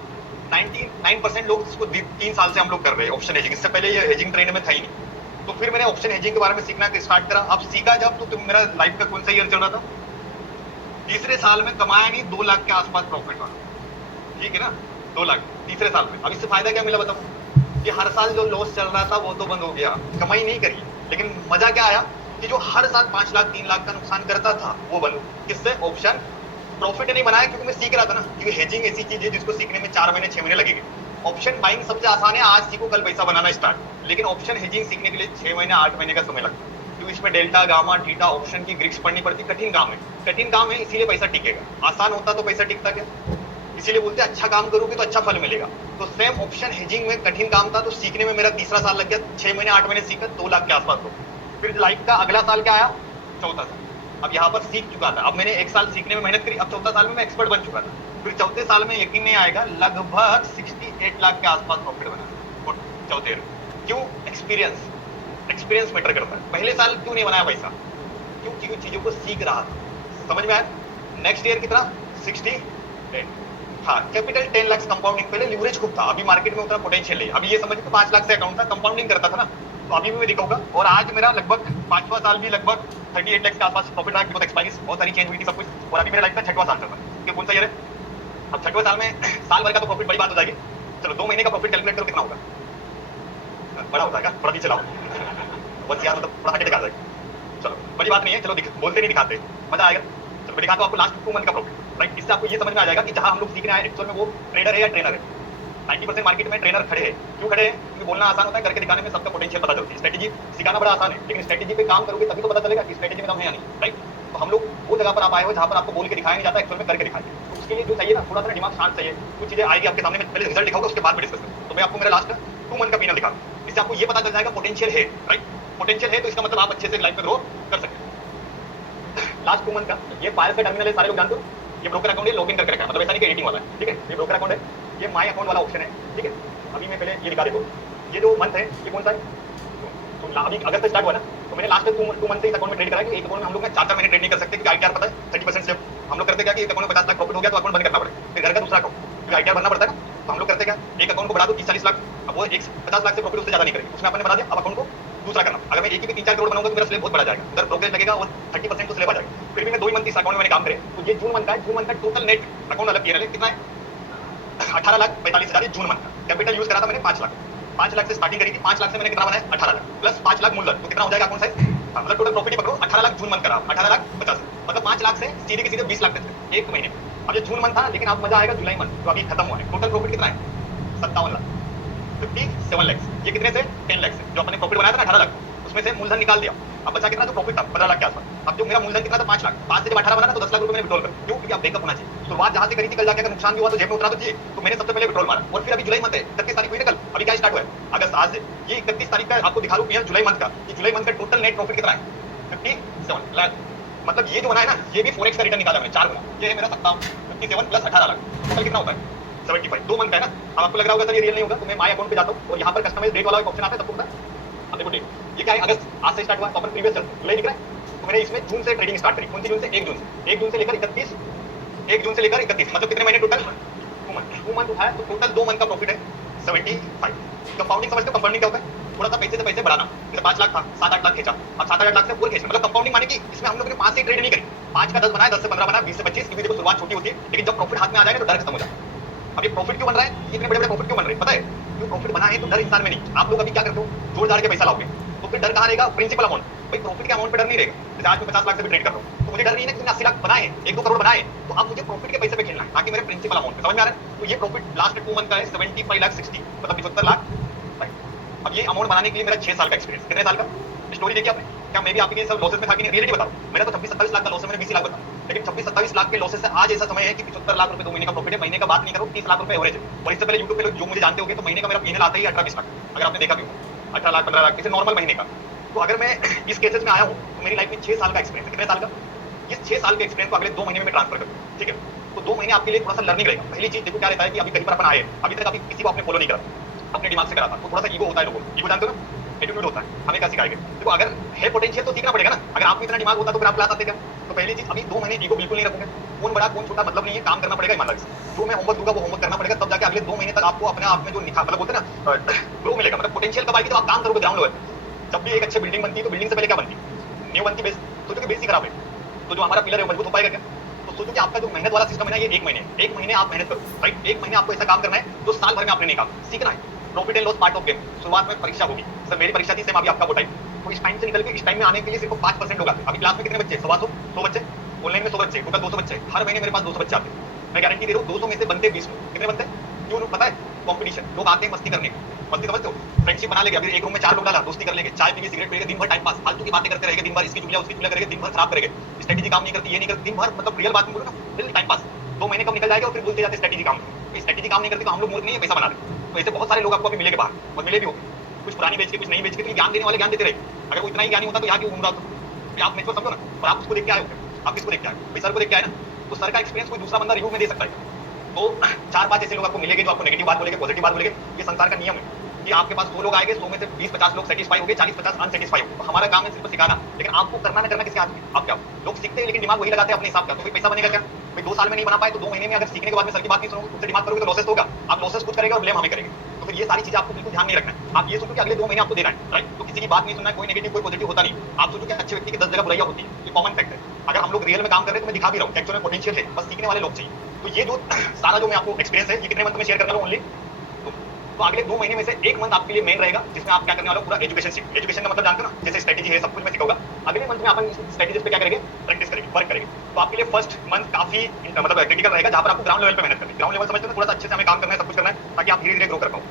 99% लोग इसको 3 साल से हम लोग कर रहे हैं ऑप्शन हेजिंग, इससे पहले ये हेजिंग ट्रेंड में था ही नहीं। तो फिर मैंने ऑप्शन हेजिंग के बारे में सीखना स्टार्ट करा। अब सीखा जब, तो मेरा लाइफ का कौन सा ईयर चल रहा था? तीसरे साल में कमाया नहीं, 2 लाख के आसपास प्रॉफिट हुआ, ठीक है ना? 2 लाख तीसरे साल में। अब इससे फायदा क्या मिला बताओ? कि हर साल जो लॉस चल रहा था वो तो बंद हो गया, कमाई नहीं करी, लेकिन मजा क्या आया कि जो हर साल 5 लाख 3 लाख का नुकसान करता था वो बंद। किससे? ऑप्शन। प्रॉफिट नहीं बनाया क्योंकि मैं सीख रहा था ना, क्योंकि हेजिंग ऐसी चीज है जिसको सीखने में 4 महीने 6 महीने लगेंगे। ऑप्शन बाइंग सबसे आसान है, आज सीखो कल पैसा बनाना स्टार्ट, लेकिन ऑप्शन हेजिंग सीखने के लिए 6 महीने 8 महीने का समय लगता है, क्योंकि इसमें डेल्टा गामा थीटा ऑप्शन की ग्रीक्स पढ़नी पड़ती, कठिन काम है, कठिन काम है, इसीलिए पैसा टिकेगा। आसान होता तो पैसा टिकता क्या, इसीलिए बोलते हैं अच्छा काम करोगे तो अच्छा फल मिलेगा। तो सेम ऑप्शन हेजिंग में कठिन काम था, तो सीखने में मेरा तीसरा साल लग गया, 6 महीने 8 महीने सीखा, 2 लाख के आसपास हो। फिर लाइफ का अगला साल क्या आया, चौथा साल। अब यहाँ पर सीख चुका था, अब मैंने 1 साल सीखने में मेहनत करी, अब चौथा साल में मैं एक्सपर्ट बन चुका था। फिर चौथे साल में यकीन नहीं आएगा लगभग 68 लाख के आसपास प्रॉफिट बना चौथे। क्यों, एक्सपीरियंस मैटर करता है। पहले साल क्यों नहीं बनाया पैसा, क्योंकि चीजों को सीख रहा था, समझ में आया। नेक्स्ट ईयर कितना, 68, हाँ कैपिटल 10 लाख कंपाउंडिंग, पहले लीवरेज खूब था, अभी मार्केट में उतना पोटेंशियल नहीं। अभी ये समझ के 5 लाख से अकाउंट था, कंपाउंडिंग करता था ना, तो अभी भी मैं दिखाऊंगा। और आज मेरा लगभग 5वां साल भी लगभग 38 लाख के आसपास प्रॉफिट रहा, बहुत एक्सपायरीज बहुत सारी चेंज हुई थी सब कुछ, और अभी मेरा लाइफ का 6वां साल चल रहा है। कि कौन सा ईयर है, अब 6वें साल में साल भर का तो प्रॉफिट बड़ी बात हो जाएगी। चलो 2 महीने का प्रॉफिट कैलकुलेट करो कितना होगा, बड़ा हो जाएगा, थोड़ा पीछे लाओ बस यार, मतलब थोड़ा हटे दिखा जाएगा। चलो बड़ी बात नहीं है, चलो बोलते नहीं दिखाते, मजा आएगा। चलो मैं दिखाता हूँ आपको लास्ट 2 मंथ का प्रॉफिट, राइट। इससे आपको ये समझ में आ जाएगा कि जहां हम लोग सीख रहे हैं एक्चुअल में वो ट्रेडर है या ट्रेनर है। 90% मार्केट में ट्रेनर खड़े हैं, क्यों खड़े हैं, क्योंकि बोलना आसान होता है, करके दिखाने में सबका पोटेंशियल पता चलती है। स्ट्रेटेजी सिखाना बड़ा आसान है, लेकिन स्ट्रेटेजी पे काम करोगे तभी तो पता चलेगा कि स्ट्रेटेजी में दम है या नहीं, राइट। तो हम लोग वो जगह पर आप आए हो जहां पर आपको बोल के दिखाया नहीं जाता, एक्चुअल में करके दिखाएंगे। तो उसके लिए जो चाहिए ना, थोड़ा सा दिमाग शांत चाहिए, कुछ चीजें आएगी आपके सामने, पहले रिजल्ट दिखाऊंगा उसके बाद में डिस्कस करेंगे। तो मैं आपको मेरा लास्ट 2 मंथ का पीनल दिखा, इससे आपको ये पता चल जाएगा पोटेंशियल है, राइट। पोटेंशियल है तो इसका मतलब आप अच्छे से लाइफ में ग्रो कर सकते हैं। लास्ट 2 मंथ का ये फायर का टर्मिनल है, सारे लोग जानते हो। ये ब्रोकर अकाउंट है, लॉगिन करके रखा है, मतलब ऐसा नहीं कि एडिटिंग वाला है, ठीक है। ये ब्रोकर अकाउंट है, ये माय अकाउंट वाला ऑप्शन है, ठीक है। अभी मैं पहले ये दिखा देता हूँ, ये जो मंथ है ये कौन सा है, तो अभी अगस्त से स्टार्ट हुआ ना, तो मैंने लास्ट 2 मंथ से इस अकाउंट में ट्रेड करा है। एक अकाउंट में हम लोग 4 महीने ट्रेड नहीं कर सकते, क्योंकि आईटीआर पता है 30% से हम लोग करते क्या कि एक अकाउंट में 50 लाख प्रॉफिट हो गया तो अकाउंट बंद करना पड़ेगा, फिर घर का दूसरा अकाउंट, क्योंकि आईटीआर भरना पड़ता है ना। तो हम लोग करते क्या, एक अकाउंट को बढ़ा दो 30-40 लाख, अब वो 50 लाख से प्रॉफिट उससे ज्यादा नहीं करेगी, उसने अपने बना दिया, अब अकाउंट को दूसरा करना। अगर मैं एक ही पे 3-4 करोड़ बनाऊंगा तो मेरा स्लेब बहुत बड़ा जाएगा, उधर ब्रोकरेज लगेगा और 30% तो स्लेब आ जाएगा। फिर भी मैं 2 मंथ इस अकाउंट में मैंने काम करे, तो ये जून मंथ का है, जून मंथ का टोटल नेट अकाउंट अलग किया कितना है, 18,45,000 जून मंथ का। कैपिटल यूज करा था मैंने 5 लाख से स्टार्टिंग करी थी, 5 लाख से मैंने कितना बनाया 18 लाख प्लस 5 लाख मूल्य, तो कितना हो जाएगा अकाउंट साइज, मतलब टोटल प्रॉफिट ही पकड़ो 18 लाख जून मंथ करा, 18 लाख 50, मतलब 5 लाख से सीधे के सीधे 20 लाख तक एक महीने। अब ये जून मंथ था, लेकिन अब मजा आएगा जुलाई मंथ जो अभी खत्म हुआ है। टोटल प्रॉफिट कितना है 57 लाख, 57 लाख। ये कितने से 10 लाख से, जो अपने प्रॉफिट बनाया था ना 18 लाख, उसमें से मूलधन निकाल दिया, अब बचा कितना, जो प्रॉफिट था 15 लाख के आसपास। अब जो मेरा मूलधन कितना था 5 लाख, 5 से जब 18 बना ना तो 10 लाख रुपए मैंने विड्रॉल कर, क्यों, क्योंकि अब ब्रेकअप होना चाहिए। शुरुआत जहां से करी थी, कल जाके अगर नुकसान भी हुआ तो जेब में उतरा तो चाहिए, तो मैंने सबसे पहले विड्रॉल मारा। और फिर अभी जुलाई मंथ है, 31 तारीख हुई ना कल, अभी क्या स्टार्ट हुआ है अगस्त, आज ये 31 तारीख का आपको दिखा रहा हूं जुलाई मंथ का। ये जुलाई मंथ का टोटल नेट प्रॉफिट कितना है 57 लाख, मतलब ये जो बना है ना, ये भी फोरेक्स का रिटर्न निकाला मैंने 4 गुना, ये है मेरा 57 प्लस 18 लाख, टोटल कितना होता है 75। 2 मंथ का है ना। अब आपको लग रहा होगा सर ये रियल नहीं होगा, तो मैं माय अकाउंट पे जाता हूँ और यहाँ पर कस्टमाइज डेट वाला एक ऑप्शन आता है, सबको पता है। अब देखो डेट, ये क्या है, अगस्त आज से स्टार्ट हुआ, तो अपन प्रीवियस चलते जुलाई दिख रहा है, तो मैंने इसमें जून से ट्रेडिंग स्टार्ट करी। कौन सी जून से, 1 जून से, 1 जून से लेकर 31, 1 जून से लेकर 31, मतलब कितने महीने टोटल 2 मंथ उठाया, तो टोटल 2 मंथ का प्रॉफिट है 75। कंपाउंडिंग समझते हो, कंपाउंडिंग क्या होता है, थोड़ा सा पैसे से पैसे बढ़ाना, जैसे 5 लाख था 7-8 लाख खींचा, अब 7-8 लाख से और खींचना, मतलब कंपाउंडिंग माने कि इसमें हम लोग ने 5 से ट्रेड नहीं करी, 5 का 10 बनाया, 10 से 15 बनाया, 20 से 25, क्योंकि देखो शुरुआत छोटी होती है, लेकिन जब प्रॉफिट हाथ में आ जाएगा तो डर खत्म हो जाता है। अब ये प्रॉफिट क्यों बन रहा है, इतने बड़े बड़े प्रॉफिट क्यों बन रहे हैं, पता है क्यों प्रॉफिट बना है, तो डर इंसान में नहीं। आप लोग अभी क्या करते हो, जोड़ जाड़ के पैसा लाओगे, तो फिर डर कहाँ रहेगा, प्रिंसिपल अमाउंट, भाई प्रॉफिट के अमाउंट पे डर नहीं रहेगा। जैसे आज मैं 50 लाख से भी ट्रेड कर रहा हूँ, तो मुझे डर नहीं है कि मैंने 80 लाख बनाए, 1-2 करोड़ बनाए, तो अब मुझे प्रॉफिट के पैसे पे खेलना है, ताकि मेरे प्रिंसिपल अमाउंट पे, समझ में आ रहा है। तो ये प्रॉफिट लास्ट 2 मंथ का है 75 लाख 60, मतलब 75 लाख। अब ये अमाउंट बनाने के लिए मेरा 6 साल का एक्सपीरियंस, कितने साल का, स्टोरी देखिए आपने, क्या मैं भी आपके सब लॉसेस में था कि नहीं, रियलिटी बताओ। मेरा तो 26-27 लाख का लॉस है, मैंने 20 लाख बताया, लेकिन 26-27 लाख के लॉसेस से आज ऐसा समय है कि 75 लाख रुपए 2 महीने का प्रॉफिट है, महीने का बात नहीं करो, 30 लाख रुपए एवरेज है। और इससे पहले यूट्यूब पे जो मुझे जानते होंगे, तो महीने का मेरा पीएनएल आता ही 18-20 लाख, अगर आपने देखा भी हो 18 लाख 15 लाख, इसे नॉर्मल महीने का। तो अगर मैं इस केसेस में आया हूँ, तो मेरी लाइफ में 6 साल का एक्सपीरियंस है, कितने साल का, इस 6 साल के एक्सपीरियंस को अगले 2 महीने में ट्रांसफर करूँ, ठीक है। तो 2 महीने आपके लिए थोड़ा सा लर्निंग रहेगा। पहली चीज देखो क्या रहता है कि अभी कहीं पर अपन आए, अभी तक अभी किसी को आपने फॉलो नहीं करा, अपने दिमाग से करा था, तो थोड़ा सा ईगो होता है लोगों को, ईगो जानते हो ना, एटीट्यूड होता है, हमें क्या सिखाएंगे। देखो अगर है पोटेंशियल तो सीखना पड़ेगा ना, अगर आपको इतना दिमाग होता तो फिर आप क्लास आते क्या। तो पहली चीज अभी 2 महीने ईगो बिल्कुल नहीं रखोगे, कौन बड़ा कौन छोटा मतलब नहीं है, काम करना पड़ेगा ईमानदारी से। जो मैं होमवर्क दूंगा वो होमवर्क करना पड़ेगा, तब जाके अगले 2 महीने तक आपको अपने आप में जो निखा, मतलब बोलते हैं ना ग्रो मिलेगा, मतलब पोटेंशियल कब आएगी, तो आप काम करोगे ग्राउंड लेवल। जब भी एक अच्छी बिल्डिंग बनती है तो बिल्डिंग से पहले क्या बनती है, न्यू बनती बेस, सोचो कि बेस ही खराब है, तो जो हमारा पिलर है वो मजबूत हो पाएगा क्या। तो सोचो कि आपका जो मेहनत वाला सिस्टम है ना, ये 1 महीने आप मेहनत करो, राइट। 1 महीने आपको ऐसा काम करना है तो साल भर में आपने नहीं काम सीखना है। Profit and loss part of game, शुरुआत में परीक्षा होगी, सर मेरी परीक्षा थी सेम अभी आपका वो टाइम, तो इस टाइम से निकल के इस टाइम में आने के लिए सिर्फ 5% होगा। अभी क्लास में कितने बच्चे, 100 बच्चे, ऑनलाइन में 100 बच्चे, टोटल 200 बच्चे, हर महीने मेरे पास 200 बच्चे आते हैं। मैं गारंटी दे रहा हूँ 200 में से बनते 20 लोग, कितने बनते हैं, क्यों पता है, कॉम्पिटिशन, लोग आते हैं मस्ती करने, मस्ती समझते हो, फ्रेंडशिप बना लेंगे, अभी एक रूम में 4 लोग डाला, दोस्ती कर लेंगे, चाय पीएंगे, सिगरेट पिएंगे, दिन भर टाइम पास, फालतू की बातें करते रहेंगे, दिन भर इसकी चुगलियां उसकी चुगलियां करेंगे, दिन भर खराब करेंगे, स्ट्रेटेजी काम नहीं करती, ये नहीं करती, दिन भर मतलब रियल बात में बोलो ना, रियल टाइम पास, 2 महीने कब निकल जाएगा और फिर बोलते जाते स्ट्रेटेजी काम करती, स्ट्रेटेजी काम नहीं करती तो हम लोग मूर्ख नहीं है पैसा बना रहे, तो ऐसे बहुत सारे लोग आपको अभी मिलेंगे बाहर, और मिले भी होंगे, कुछ पुरानी बेच के कुछ नई बेच के, तो ज्ञान देने वाले ज्ञान देते रहे, अगर वो इतना ही ज्ञानी होता तो यहाँ क्यों घूम रहा था, आप मेरे को समझो ना, और आप उसको देख के आए हो, आप किसको देख के आए हो, सर को देख के आए ना, तो सर का एक्सपीरियंस कोई दूसरा बंदा रिव्यू में दे सकता है, तो 4-5 ऐसे लोग आपको मिलेंगे जो आपको नेगेटिव बात बोलेंगे, पॉजिटिव बात बोलेंगे, ये संसार का नियम है कि आपके पास 100 लोग आएंगे, 100 में से 20-50 लोग सेटिस्फाई होंगे, 40-50 अनसेटिस्फाई होंगे, तो हमारा काम है सिर्फ सिखाना, लेकिन आपको करना ना करना किसके हाथ में, आप क्या लोग सीखते हैं लेकिन दिमाग वही लगाते हैं अपने हिसाब का, तो फिर पैसा बनेगा क्या, भाई 2 साल में नहीं बना पाए तो 2 महीने में अगर सीखने के बाद में सर की बात नहीं सुनोगे, खुद से दिमाग करोगे तो लॉसेस होगा, आप लॉसेस कुछ करेंगे और ब्लेम हमें करेंगे, तो फिर ये सारी चीजें आपको बिल्कुल ध्यान नहीं रखना है, आप ये सोचो कि अगले 2 महीने आपको देना है, राइट, तो किसी की बात नहीं सुनना है, कोई नेगेटिव कोई पॉजिटिव होता नहीं, आप सोचो कि अच्छे व्यक्ति की 10 जगह बुराइयां होती है, ये कॉमन फैक्ट है, अगर हम लोग रियल में काम कर रहे हैं तो मैं दिखा भी रहा हूँ एक्चुअल में पोटेंशियल है, बस सीखने वाले लोग चाहिए, तो ये जो सारा जो मैं आपको एक्सपीरियंस है ये कितने मंथ में शेयर कर रहा हूँ ओनली, तो अगले 2 महीने में से 1 मंथ आपके लिए मेन रहेगा जिसमें आप क्या करने वाले हो, पूरा एजुकेशन सीख, एजुकेशन का मतलब जानते हो ना, जैसे स्ट्रेटेजी है सब कुछ मैं सिखाऊंगा, अगले मंथ में अपन स्ट्रेटेजीज पे क्या करेंगे, प्रैक्टिस करेंगे, वर्क करेंगे, तो आपके लिए फर्स्ट मंथ काफी मतलब क्रिटिकल रहेगा, जहां पर आपको ग्राउंड लेवल पे मेहनत करनी है, ग्राउंड लेवल समझते हो थोड़ा सा अच्छे से हमें काम करना है, सब कुछ करना है ताकि आप धीरे धीरे ग्रो कर पाओ।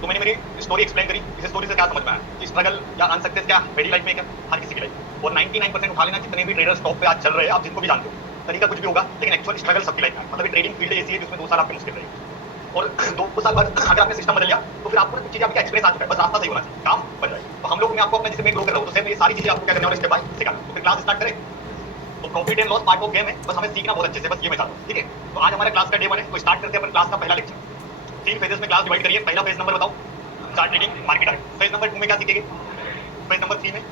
तो मैंने मेरी स्टोरी एक्सप्लेन करी, इस स्टोरी से क्या समझ में आया कि स्ट्रगल या अनसक्सेस क्या मेरी लाइफ में क्या हर किसी की लाइफ, और 99% उठा लेना, जितने भी ट्रेडर्स टॉप पे आज चल रहे हैं, आप जिनको भी जानते हो, तरीका कुछ भी होगा लेकिन एक्चुअल स्ट्रगल सबकी लाइफ में, मतलब ट्रेडिंग फील्ड ऐसी है जिसमें 2 साल आपके मुश्किल रहेगी, और 2 साल बाद अगर आपने सिस्टम बदल लिया तो फिर आपको कुछ चीजें आपका एक्सपीरियंस आ चुका है, बस रास्ता सही होना चाहिए, काम बन जाएगा, तो हम लोग मैं आपको अपने जैसे मैं ग्रो कर रहा हूँ तो सेम ये सारी चीजें आपको क्या करने वाले स्टेप बाय सिखाना, तो फिर क्लास स्टार्ट करें, तो profit and loss part of game है, बस हमें सीखना बहुत अच्छे से, बस ये मैं चाहता हूँ, ठीक है, तो आज हमारा क्लास का डे 1 है, तो स्टार्ट करते हैं अपन क्लास का पहला लेक्चर, 3 फेजेस में क्लास डिवाइड करिए, पहला फेज नंबर बताओ, चार्ट ट्रेडिंग मार्केट आए, फेज नंबर 2 में क्या सीखेंगे, फेज नंबर 3 में,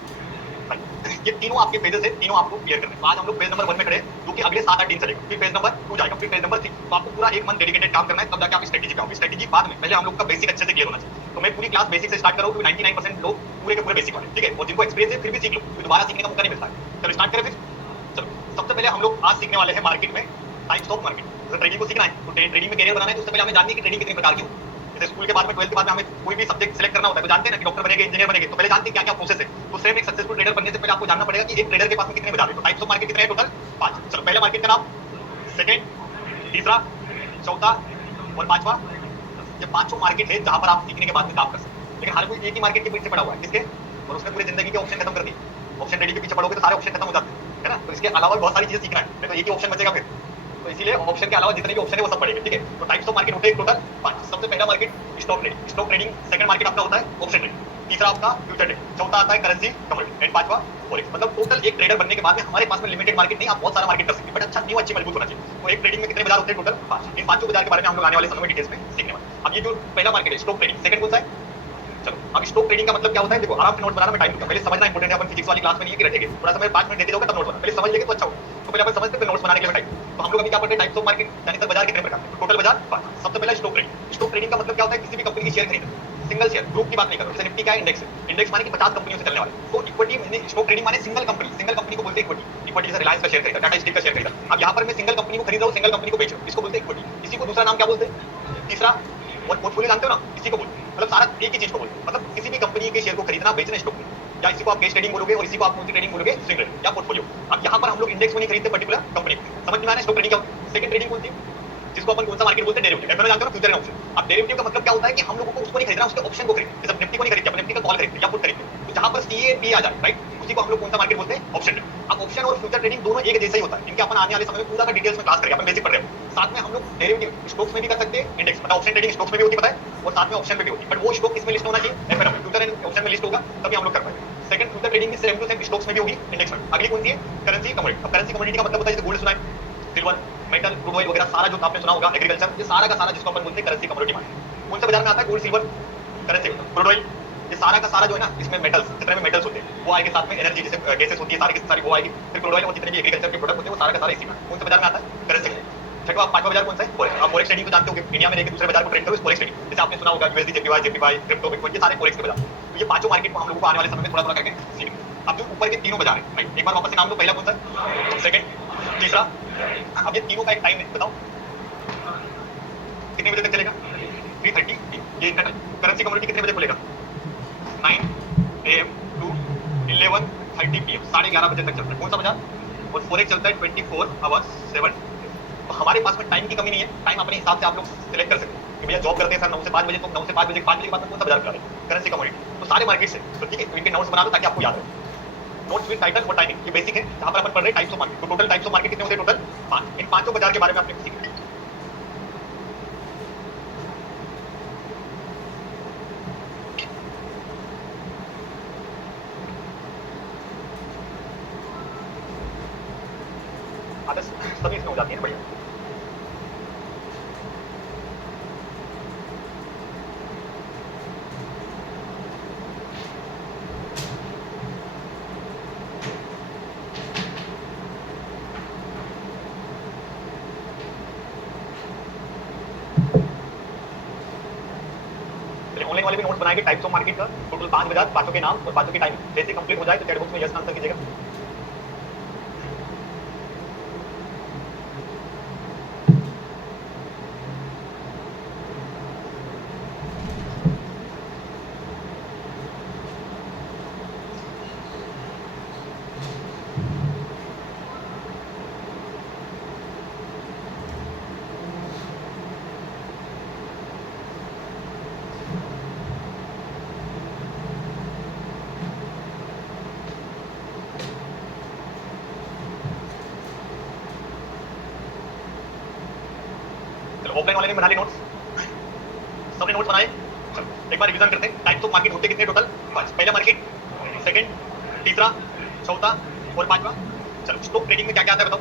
ये तीनों आपके फेजेस है, तीनों आपको क्लियर करने, तो आज हम लोग फेज नंबर 1 में खड़े हैं जो कि अगले 7-8 दिन चलेगा, फिर फेज नंबर 2 जाएगा, फिर फेज नंबर 3, तो आपको पूरा 1 मंथ डेडिकेटेड काम करना है, तब जाके आप स्ट्रेटेजी पे आओगे, स्ट्रेटेजी बाद में, पहले हम लोग का बेसिक अच्छे से क्लियर होना चाहिए, तो मैं पूरी क्लास बेसिक से स्टार्ट कर रहा हूँ, 99% लोग पूरे के पूरे बेसिक वाले, ठीक है, और जिनको एक्सपीरियंस है फिर भी सीख लो, फिर दोबारा सीखने का मौका नहीं मिलता है, चलो स्टार्ट करें फिर, चलो सबसे पहले हम लोग आज सीखने वाले हैं मार्केट में टाइप्स ऑफ मार्केट, अगर ट्रेडिंग को सीखना है तो ट्रेडिंग में करियर बनाना है तो उससे पहले हमें जानना है कि ट्रेडिंग कितने प्रकार की हो, जैसे स्कूल के बाद में 12th के बाद में हमें कोई भी सब्जेक्ट सिलेक्ट करना होता है तो जानते हैं ना कि डॉक्टर बनेंगे इंजीनियर बनेंगे, तो पहले जानते हैं क्या क्या प्रोसेस है, तो सेम एक सक्सेसफुल ट्रेडर बनने से पहले आपको जानना पड़ेगा कि एक ट्रेडर के पास में कितने बाजार है, तो टाइप्स ऑफ मार्केट कितने हैं टोटल 5, चलो पहला मार्केट का नाम, सेकंड, तीसरा, चौथा और 5वां, ये 5 मार्केट है जहां पर आप सीखने के बाद में काम कर सकते हैं, लेकिन हर कोई एक ही मार्केट के पीछे पड़ा हुआ है, किसके, और उसने पूरी जिंदगी के ऑप्शन खत्म कर दिए, ऑप्शन ट्रेडिंग के पीछे पड़ोगे तो सारे ऑप्शन खत्म हो जाते हैं, है ना, तो इसके अलावा बहुत सारी चीजें सीखना है, नहीं तो एक ही ऑप्शन बचेगा फिर, तो इसीलिए ऑप्शन के अलावा जितने भी ऑप्शन है वो सब पड़ेंगे, ठीक है, तो टाइप्स ऑफ मार्केट होते हैं टोटल 5, सबसे पहला market stock trading, stock trading, second market आपका होता है ऑप्शन ट्रेडिंग, तीसरा आपका फ्यूचर ट्रेडिंग, चौथा आता है करेंसी कमोडिटी, एंड 5वां फॉरेक्स, मतलब टोटल एक ट्रेडर बनने के बाद में हमारे पास में लिमिटेड मार्केट नहीं, आप बहुत सारा मार्केट कर सकते हैं, बट अच्छा न्यू अच्छी मजबूत होना चाहिए, तो एक ट्रेडिंग में कितने बाजार होते हैं टोटल 5, इन 5 बाजार के बारे में हम लोग आने वाले समय में डिटेल्स में सीखने वाले। अब ये जो पहला मार्केट है स्टॉक ट्रेडिंग, सेकंड कौन सा है, चलो अब स्टॉक ट्रेडिंग का मतलब क्या होता है, देखो आराम से नोट बनाना, मैं टाइम दूंगा, पहले समझना इंपॉर्टेंट है, अपन फिजिक्स वाली क्लास में नहीं है कि रटेंगे, थोड़ा सा मैं 5 मिनट देते जाऊंगा तब नोट बनाना, पहले समझ लेंगे तो अच्छा होगा, तो पहले अपन समझते हैं नोट्स बनाने के लिए टाइम, तो हम लोग अभी क्या पढ़ते हैं टाइप्स ऑफ मार्केट, यानी सर बाजार कितने प्रकार के, टोटल बाजार 5, सबसे पहला स्टॉक ट्रेडिंग, स्टॉक ट्रेडिंग का मतलब क्या होता है, किसी भी कंपनी की शेयर खरीदना, सिंगल शेयर, ग्रुप की बात नहीं कर रहा, जैसे निफ्टी क्या है, इंडेक्स है, इंडेक्स माने कि 50 कंपनियों से चलने वाले, तो इक्विटी में स्टॉक ट्रेडिंग माने सिंगल कंपनी, सिंगल कंपनी को बोलते हैं इक्विटी, इक्विटी जैसे रिलायंस का शेयर खरीदा, टाटा स्टील का शेयर खरीदा, अब यहाँ पर मैं सिंगल कंपनी को खरीद रहा हूँ, सिंगल कंपनी को बेच रहा हूँ, इसको बोलते हैं इक्विटी, इसी को दूसरा नाम क्या बोलते हैं, तीसरा और पोर्टफोलियो जानते हो ना, इसी को बोलते हैं, मतलब सारा एक ही चीज को बोलते हैं, मतलब किसी भी कंपनी के शेयर को खरीदना बेचना स्टॉक में, या इसी को आप केस ट्रेडिंग बोलोगे और इसी को आप मल्टी ट्रेडिंग बोलोगे, स्विंग ट्रेडिंग या पोर्टफोलियो। अब यहाँ पर हम लोग इंडेक्स को नहीं खरीदते पर्टिकुलर कंपनी को, समझ में आ रहा है, स्टॉक ट्रेडिंग क्या होती है, सेकंड ट्रेडिंग बोलती है जिसको अपन कौन सा मार्केट बोलते हैं, डेरिवेटिव, एफएनओ जानते हो ना, फ्यूचर एंड ऑप्शन। अब डेरिवेटिव का मतलब क्या होता है कि हम लोगों को उसको नहीं खरीदना, उसके ऑप्शन को खरीदना, जैसे निफ्टी को नहीं खरीदते, अपन निफ्टी का कॉल खरीदते या पुट खरीदते, तो जहां पर सीए पी आ जाए, राइट, उसी को हम लोग कौन सा मार्केट बोलते हैं, ऑप्शन ट्रेडिंग। अब ऑप्शन और फ्यूचर ट्रेडिंग दोनों एक जैसा ही होता है, इनके अपन आने वाले समय में पूरा का डिटेल्स में क्लास करेंगे, अपन बेसिक पढ़ रहे हैं, साथ में हम लोग डेरिवेटिव स्टॉक्स में भी कर सकते हैं, इंडेक्स पता, ऑप्शन ट्रेडिंग स्टॉक्स में भी होती है पता है, और साथ में ऑप्शन में भी होती है, बट वो स्टॉक किसमें लिस्ट होना चाहिए, एफएनओ में, फ्यूचर एंड ऑप्शन में लिस्ट होगा तभी हम लोग कर पाएंगे। सेकंड फ्यूचर ट्रेडिंग की सेम टू सेम स्टॉक्स में भी होगी, इंडेक्स में। अगली कौन सी है, करेंसी कमोडिटी। अब करेंसी कमोडिटी का मतलब होता है जैसे गोल्ड सुना है, सिल्वर, मेटल, क्रूड ऑयल वगैरह सारा जो आपने सुना होगा, एग्रीकल्चर, ये सारा का सारा जिसको अपन बोलते हैं करेंसी कमोडिटी मार्केट। कौन सा बाजार में आता है, gold, silver, currency, crude oil, ये सारा का सारा जो है ना, इसमें मेटल्स, जितने भी मेटल्स होते हैं वो आएंगे, साथ में एनर्जी जैसे गैसेस होती है, सारी की सारी वो आएगी, फिर क्रूड ऑयल और जितने भी एग्रीकल्चर के प्रोडक्ट होते हैं वो सारा का सारा इसी में। कौन सा बाजार में आता है, करेंसी। छठवां पांचवा बाजार कौन सा है, फॉरेक्स। आप फॉरेक्स ट्रेडिंग को जानते होंगे, इंडिया में रहकर दूसरे बाजार को ट्रेड करो, फॉरेक्स ट्रेडिंग, जैसे आपने सुना होगा यूएसडी, जेपीवाई, क्रिप्टो, बिटकॉइन, ये सारे फॉरेक्स के बाजार। तो ये पांचों मार्केट को हम लोगों को आने वाले समय में थोड़ा थोड़ा करके सीखेंगे। अब जो ऊपर के तीनों बाजार है, एक बार वापस से नाम लो, पहला कौन सा, सेकंड, तीसरा। अब ये तीनों का एक टाइम है, बताओ कितने बजे तक चलेगा, 3:30, ये इतना टाइम। करेंसी कमोडिटी कितने बजे खुलेगा, 9 AM टू 11:30 PM, 11:30 बजे तक चलता है। कौन सा बाजार? और फॉरेक्स चलता है 24 आवर्स 7। तो हमारे पास में टाइम की कमी नहीं है, टाइम अपने हिसाब से आप लोग सिलेक्ट कर सकते हैं कि भैया जॉब करते हैं सर 9 से 5 बजे, तो 9 से 5 बजे के बाद में कौन सा बाजार करा रहे, करेंसी कमोडिटी, तो सारे मार्केट से। तो ठीक है, तो इनके नोट्स बना दो ताकि आपको याद रहे। नोट्स विद टाइटल और टाइमिंग, ये बेसिक है जहां पर अपन पढ़ रहे हैं टाइप्स ऑफ मार्केट। तो टोटल टाइप्स ऑफ मार्केट कितने होते हैं? टोटल 5। इन पांचों बाजार के बारे में आपने सीखना है। आदर्श सभी इसमें हो जाती है, बढ़िया। ऑनलाइन वाले भी नोट्स बनाएंगे टाइप्स ऑफ मार्केट का, टोटल 5 बाजार, पांचों के नाम और पांचों की टाइम। जैसे कंप्लीट हो जाए तो चैट बॉक्स में यस आंसर कीजिएगा। ऑफलाइन वाले ने बना लिए नोट्स, सबने नोट्स बनाए। एक बार रिवीजन करते हैं। टाइप्स ऑफ मार्केट होते कितने टोटल? 5। पहला मार्केट, सेकंड, तीसरा, चौथा और पांचवा। चलो स्टॉक ट्रेडिंग में क्या क्या आता है बताओ?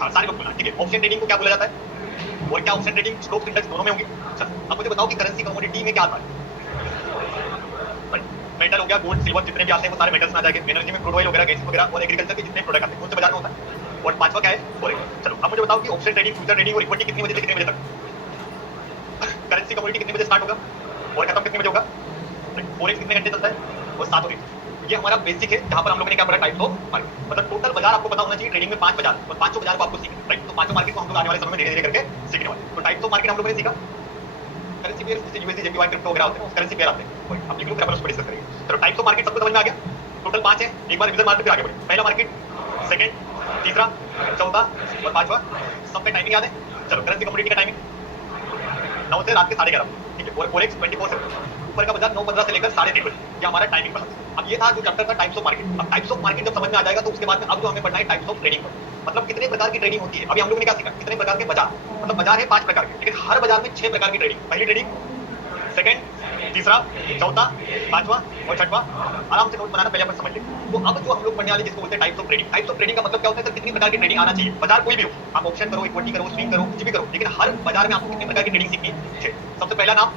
हाँ सारे लोग बोला, ठीक है। ऑप्शन ट्रेडिंग को क्या बोला जाता है? और क्या ऑप्शन ट्रेडिंग स्टॉक इंडेक्स दोनों में होंगे? चलो अब मुझे बताओ कि करेंसी कमोडिटी में क्या आता है? मेटल हो गया, गोल्ड, सिल्वर, जितने भी आते हैं वो सारे मेटल्स में आ जाएंगे। एनर्जी में क्रूड ऑयल वगैरह, गैस वगैरह और एग्रीकल्चर के जितने प्रोडक्ट आते हैं उनसे बाजार में होता है। और पांचवा क्या है? फॉरेक्स। चलो अब मुझे बताओ कि ऑप्शन ट्रेडिंग, फ्यूचर ट्रेडिंग और इक्विटी कितने बजे से कितने बजे तक? करेंसी कमोडिटी कितने बजे स्टार्ट होगा और खत्म कितने बजे होगा? फॉरेक्स कितने घंटे चलता है? और 7 दिन। ये हमारा बेसिक है जहां पर हम लोगों ने क्या पढ़ा? Types of market. मतलब टोटल बाजार आपको पता होना चाहिए ट्रेडिंग में 5 बाजार, और पांचों बाजार को आपको सीखना है, राइट? तो पांचों मार्केट को हम लोग आने वाले समय में धीरे धीरे करके सीखने वाले। तो टाइप्स ऑफ मार्केट हम लोगों ने सीखा। करेंसी पेयर जैसे यूएसडी, जेपीवाई, क्रिप्टो वगैरह होते हैं, करेंसी पेयर आते हैं। आप लिख लो, फिर अपन उस पर डिस्कस करेंगे। चलो टाइप्स ऑफ मार्केट सबको समझ में आ गया? टोटल 5 है। एक बार रिवीजन मारते फिर आगे बढ़े। पहला मार्केट, सेकंड, तीसरा, चौथा और पांचवा, सबका टाइमिंग याद है? चलो करेंसी कमोडिटी का टाइमिंग 9 से रात के 11:30, ठीक है। और फॉरेक्स 24 से ऊपर का बाजार 9:15 से लेकर 3:30 बजे, ये हमारा टाइमिंग बना। अब ये था जो चैप्टर था टाइप्स ऑफ मार्केट। अब टाइप्स ऑफ मार्केट जब समझ में आ जाएगा तो उसके बाद में अब जो हमें पढ़ना है टाइप्स ऑफ ट्रेडिंग, मतलब कितने प्रकार की ट्रेडिंग होती है। अभी हम लोगों ने क्या सीखा? कितने प्रकार के बाजार, मतलब बाजार है 5 प्रकार के, लेकिन हर बाजार में 6 प्रकार की ट्रेडिंग। पहली ट्रेडिंग, सेकंड, तीसरा, चौथा, पांचवा और छठवा। आराम से नोट बनाना, पहले अपन समझ ले। तो अब जो हम लोग पढ़ने वाले जिसको बोलते हैं types of trading. Types of trading का मतलब क्या होता है? सर कितनी प्रकार की ट्रेडिंग आना चाहिए। बाजार कोई भी हो, आप ऑप्शन करो, इक्विटी करो, स्विंग करो, कुछ भी करो, लेकिन हर बाजार में आपको कितनी प्रकार की ट्रेडिंग सीखनी है? सबसे पहला नाम,